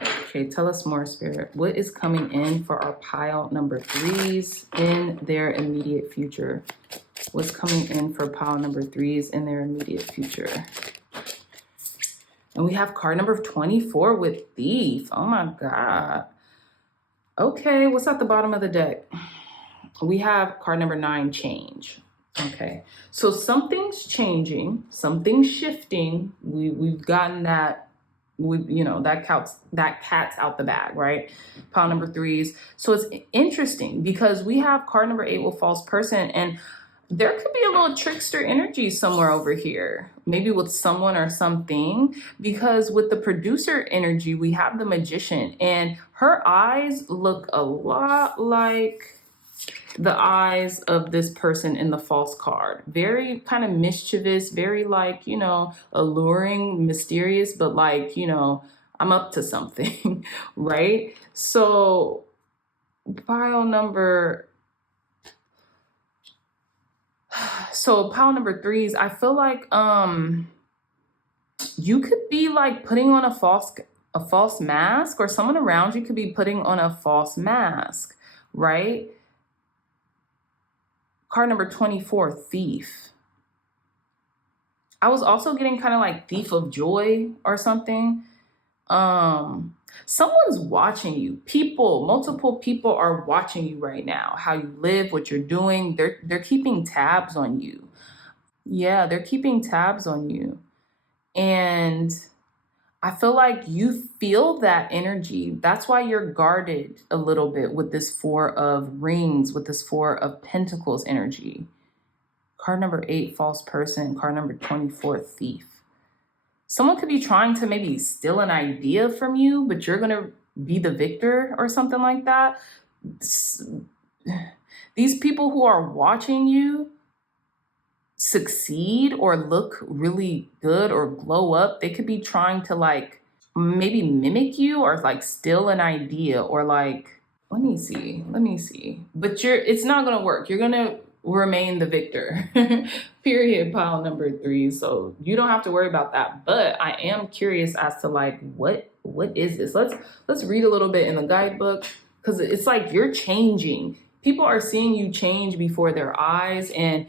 Okay, tell us more, Spirit. What is coming in for our pile number 3s in their immediate future? What's coming in for pile number 3s in their immediate future? And we have card number 24 with Thief. Oh my God. Okay, what's at the bottom of the deck? We have card number 9, change. Okay, so something's changing, something's shifting. We've gotten that, that cat's out the bag, right? Pile number 3s. So it's interesting because we have card number 8 with false person, and there could be a little trickster energy somewhere over here, maybe with someone or something, because with the producer energy, we have the magician, and her eyes look a lot like the eyes of this person in the false card. Very kind of mischievous, very like, alluring, mysterious, but like, I'm up to something, right? So pile number 3s, I feel like you could be like putting on a false mask, or someone around you could be putting on a false mask, right? Card number 24, thief. I was also getting kind of like thief of joy or something. Someone's watching you. Multiple people are watching you right now. How you live, what you're doing. They're keeping tabs on you. Yeah, they're keeping tabs on you. And I feel like you feel that energy. That's why you're guarded a little bit with this Four of Rings, with this Four of Pentacles energy. Card number 8, false person. Card number 24, thief. Someone could be trying to maybe steal an idea from you, but you're going to be the victor or something like that. These people who are watching you succeed or look really good or glow up, they could be trying to like maybe mimic you or like steal an idea or like, let me see. But it's not gonna work. You're gonna remain the victor. Period, pile number 3. So you don't have to worry about that. But I am curious as to like what is this? Let's read a little bit in the guidebook, because it's like you're changing. People are seeing you change before their eyes, and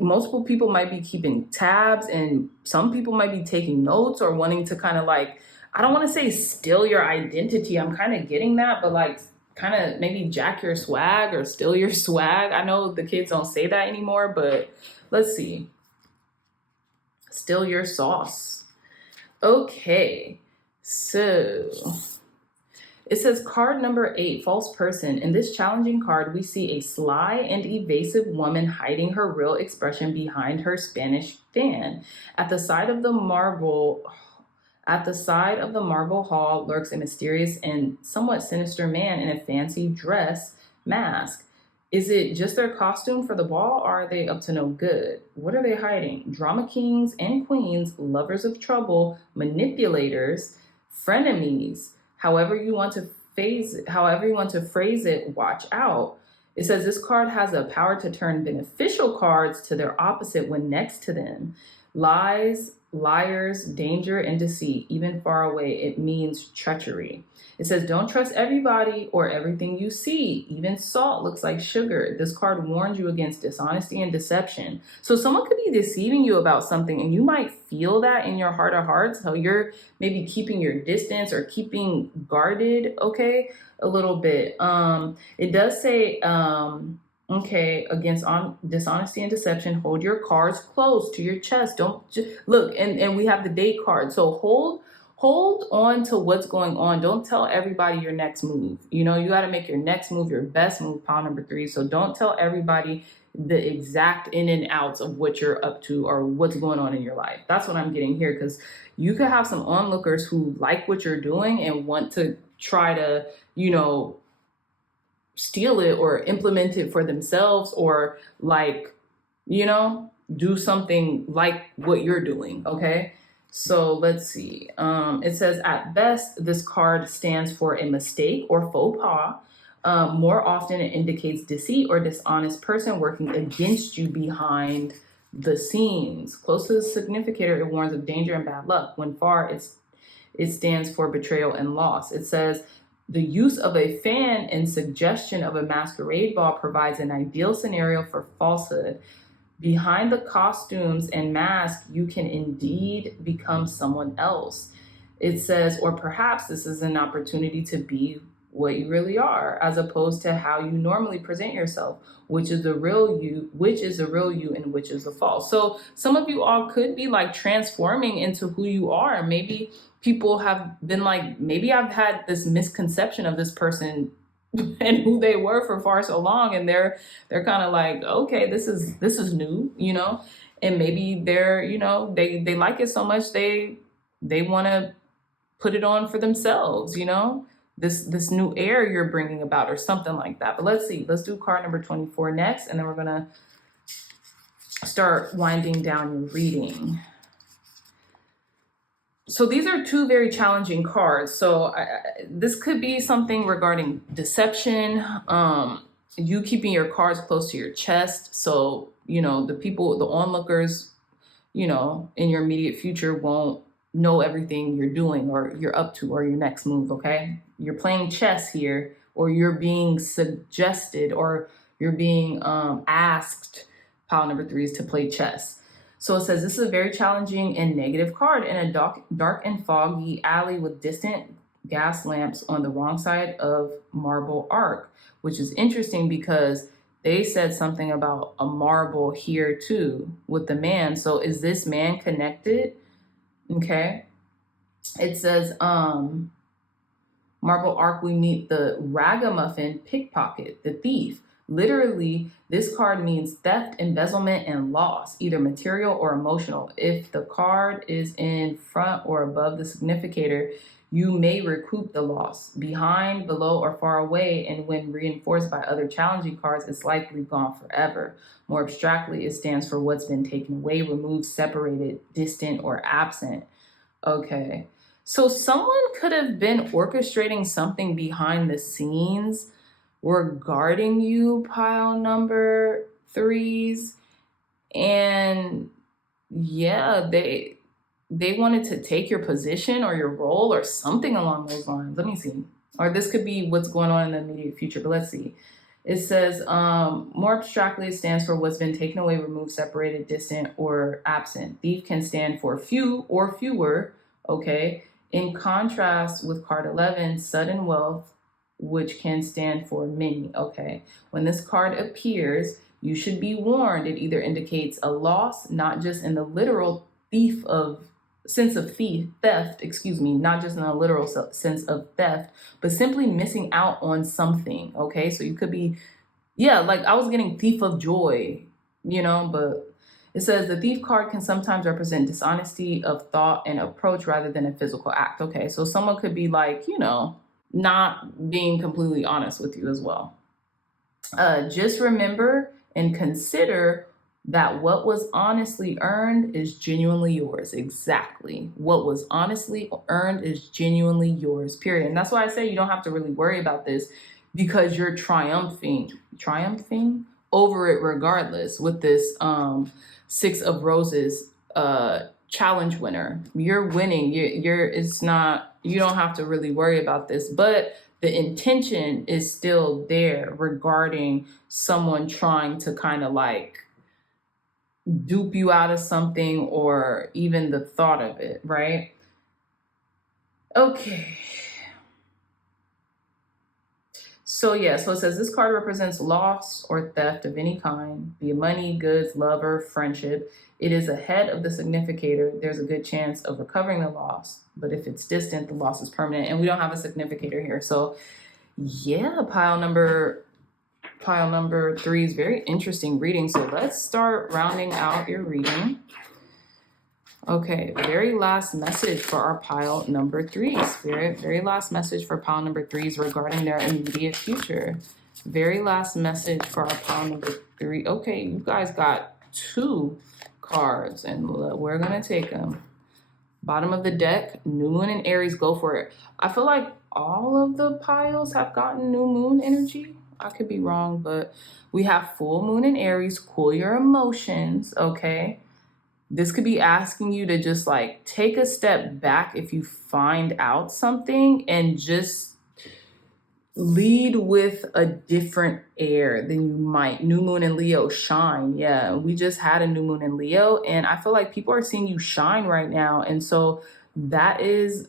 multiple people might be keeping tabs, and some people might be taking notes or wanting to kind of like, I don't want to say steal your identity. I'm kind of getting that, but like kind of maybe jack your swag or steal your swag. I know the kids don't say that anymore, but let's see. Steal your sauce. Okay, so it says card number 8, false person. In this challenging card, we see a sly and evasive woman hiding her real expression behind her Spanish fan. At the side of the marble hall lurks a mysterious and somewhat sinister man in a fancy dress mask. Is it just their costume for the ball, or are they up to no good? What are they hiding? Drama kings and queens, lovers of trouble, manipulators, frenemies. However you want to phrase it, watch out. It says this card has the power to turn beneficial cards to their opposite when next to them. Lies, liars, danger, and deceit, even far away. It means treachery. It says don't trust everybody or everything you see. Even salt looks like sugar. This card warns you against dishonesty and deception. So someone could be deceiving you about something, and you might feel that in your heart of hearts, how you're maybe keeping your distance or keeping guarded, okay, a little bit. It does say, okay, against dishonesty and deception, hold your cards close to your chest. Don't just look, and we have the date card. So hold on to what's going on. Don't tell everybody your next move. You know, you got to make your next move your best move, pile number 3. So don't tell everybody the exact in and outs of what you're up to or what's going on in your life. That's what I'm getting here, because you could have some onlookers who like what you're doing and want to try to, you know, steal it or implement it for themselves, or like, you know, do something like what you're doing, okay? So let's see. It says, at best, this card stands for a mistake or faux pas. More often, it indicates deceit or dishonest person working against you behind the scenes. Close to the significator, it warns of danger and bad luck. When far, it stands for betrayal and loss. It says, the use of a fan and suggestion of a masquerade ball provides an ideal scenario for falsehood. Behind the costumes and masks, you can indeed become someone else. It says, or perhaps this is an opportunity to be what you really are, as opposed to how you normally present yourself, which is the real you, and which is the false. So some of you all could be like transforming into who you are. Maybe people have been like, maybe I've had this misconception of this person and who they were for far so long, and they're kind of like, okay, this is new, you know, and maybe they're, you know, they like it so much they want to put it on for themselves, you know, this new air you're bringing about or something like that. But let's see, let's do card number 24 next, and then we're gonna start winding down your reading. So these are 2 very challenging cards. So this could be something regarding deception, you keeping your cards close to your chest. So, you know, the onlookers, you know, in your immediate future won't know everything you're doing or you're up to or your next move, okay? You're playing chess here, or you're being suggested, or you're being asked, pile number 3 is to play chess. So it says, this is a very challenging and negative card in a dark and foggy alley with distant gas lamps on the wrong side of Marble Arc, which is interesting because they said something about a marble here too with the man. So is this man connected? Okay. It says, Marble Arc, we meet the ragamuffin pickpocket, the thief. Literally, this card means theft, embezzlement, and loss, either material or emotional. If the card is in front or above the significator, you may recoup the loss. Behind, below, or far away, and when reinforced by other challenging cards, it's likely gone forever. More abstractly, it stands for what's been taken away, removed, separated, distant, or absent. Okay. So someone could have been orchestrating something behind the scenes regarding you, pile number threes. And yeah, they wanted to take your position or your role or something along those lines. Let me see. Or this could be what's going on in the immediate future, but let's see. It says, more abstractly, it stands for what's been taken away, removed, separated, distant, or absent. Thief can stand for few or fewer, okay? In contrast with card 11, sudden wealth, which can stand for many, okay? When this card appears, you should be warned. It either indicates a loss, not just in the literal sense of theft, not just in the literal sense of theft, but simply missing out on something, okay? So you could be, yeah, like I was getting thief of joy, but it says the thief card can sometimes represent dishonesty of thought and approach rather than a physical act. Okay, so someone could be like, not being completely honest with you as well. Just remember and consider that what was honestly earned is genuinely yours. Exactly. What was honestly earned is genuinely yours, period. And that's why I say you don't have to really worry about this because you're triumphing over it regardless with this 6 of Roses challenge winner. You're winning. You don't have to really worry about this, but the intention is still there regarding someone trying to kind of like dupe you out of something or even the thought of it, right? Okay. So yeah, so it says this card represents loss or theft of any kind, be it money, goods, love, or friendship. It is ahead of the significator. There's a good chance of recovering the loss, but if it's distant, the loss is permanent. And we don't have a significator here. So yeah, pile number 3 is very interesting reading. So let's start rounding out your reading. Okay, very last message for our pile number 3, Spirit. Very last message for pile number 3s regarding their immediate future. Very last message for our pile number 3. Okay, you guys got 2 cards, and we're going to take them. Bottom of the deck, New Moon and Aries, go for it. I feel like all of the piles have gotten New Moon energy. I could be wrong, but we have Full Moon and Aries, cool your emotions, okay? This could be asking you to just like take a step back if you find out something and just lead with a different air than you might. New Moon in Leo, shine. Yeah, we just had a New Moon in Leo, and I feel like people are seeing you shine right now. And so that is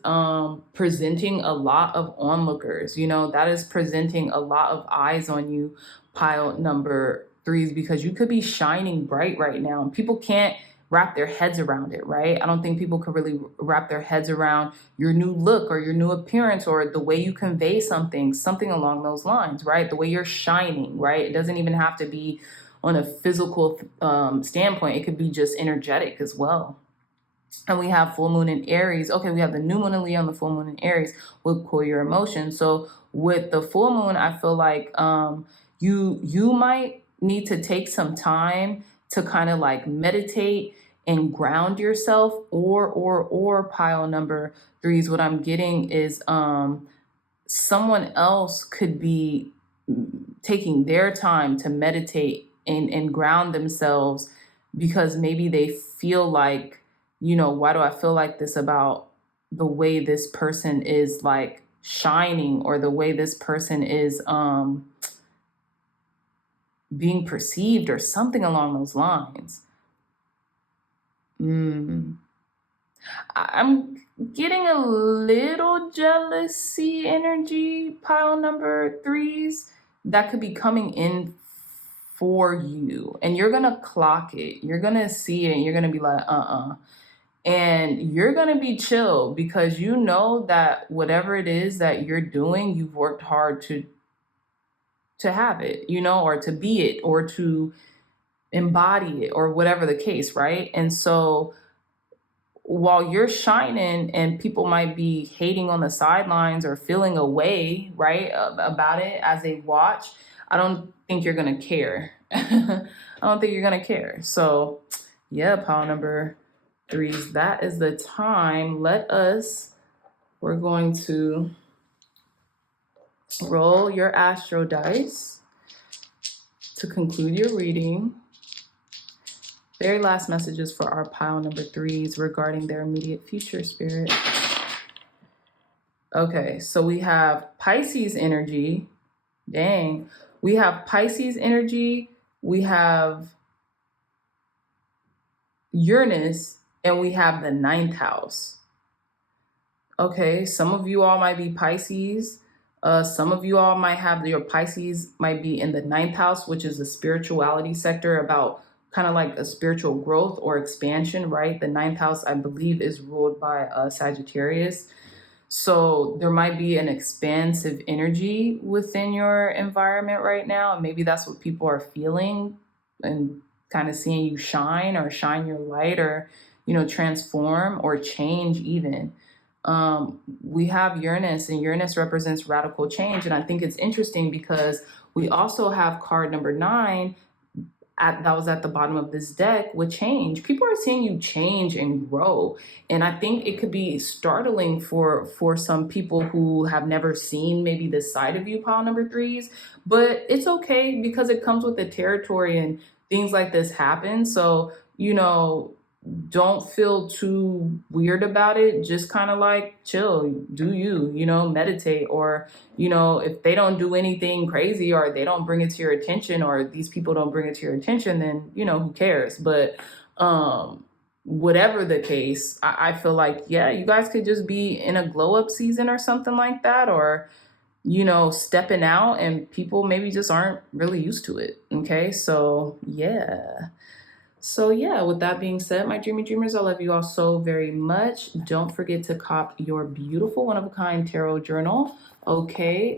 presenting a lot of onlookers. That is presenting a lot of eyes on you, pile number 3s, because you could be shining bright right now. And people can't wrap their heads around it, right? I don't think people can really wrap their heads around your new look or your new appearance or the way you convey something along those lines, right? The way you're shining, right? It doesn't even have to be on a physical standpoint. It could be just energetic as well. And we have Full Moon in Aries. Okay, we have the New Moon in Leo and the Full Moon in Aries will cool your emotions. So with the Full Moon, I feel like you might need to take some time to kind of like meditate and ground yourself, or pile number 3s. What I'm getting is someone else could be taking their time to meditate and ground themselves because maybe they feel like, why do I feel like this about the way this person is like shining or the way this person is being perceived or something along those lines. I'm getting a little jealousy energy, pile number 3s, that could be coming in for you, and you're gonna clock it. You're gonna see it, and you're gonna be like, and you're gonna be chill because you know that whatever it is that you're doing, you've worked hard to have it, you know, or to be it, or to embody it, or whatever the case, right? And so while you're shining and people might be hating on the sidelines or feeling away, right, about it as they watch, I don't think you're gonna care. I don't think you're gonna care. So yeah, pile number 3s, that is the time. We're going to roll your astro dice to conclude your reading. Very last messages for our pile number 3s regarding their immediate future, Spirit. Okay, so we have Pisces energy. Dang. We have Pisces energy, we have Uranus, and we have the 9th house. Okay, some of you all might be Pisces. Some of you all might have your Pisces might be in the 9th house, which is the spirituality sector, about kind of like a spiritual growth or expansion, right? The 9th house, I believe, is ruled by Sagittarius. So there might be an expansive energy within your environment right now. And maybe that's what people are feeling and kind of seeing you shine or shine your light or, you know, transform or change even. We have Uranus, and Uranus represents radical change. And I think it's interesting because we also have card number 9 that was at the bottom of this deck with change. People are seeing you change and grow. And I think it could be startling for some people who have never seen maybe this side of you, pile number 3s, but it's okay because it comes with the territory and things like this happen. So, you know, don't feel too weird about it. Just kind of like chill, do you, you know, meditate, or, you know, if they don't do anything crazy or they don't bring it to your attention, or these people don't bring it to your attention, then, you know, who cares? But whatever the case, I feel like, yeah, you guys could just be in a glow up season or something like that, or, you know, stepping out, and people maybe just aren't really used to it. Okay, so yeah. So yeah, with that being said, my dreamy dreamers, I love you all so very much. Don't forget to cop your beautiful one-of-a-kind tarot journal. Okay,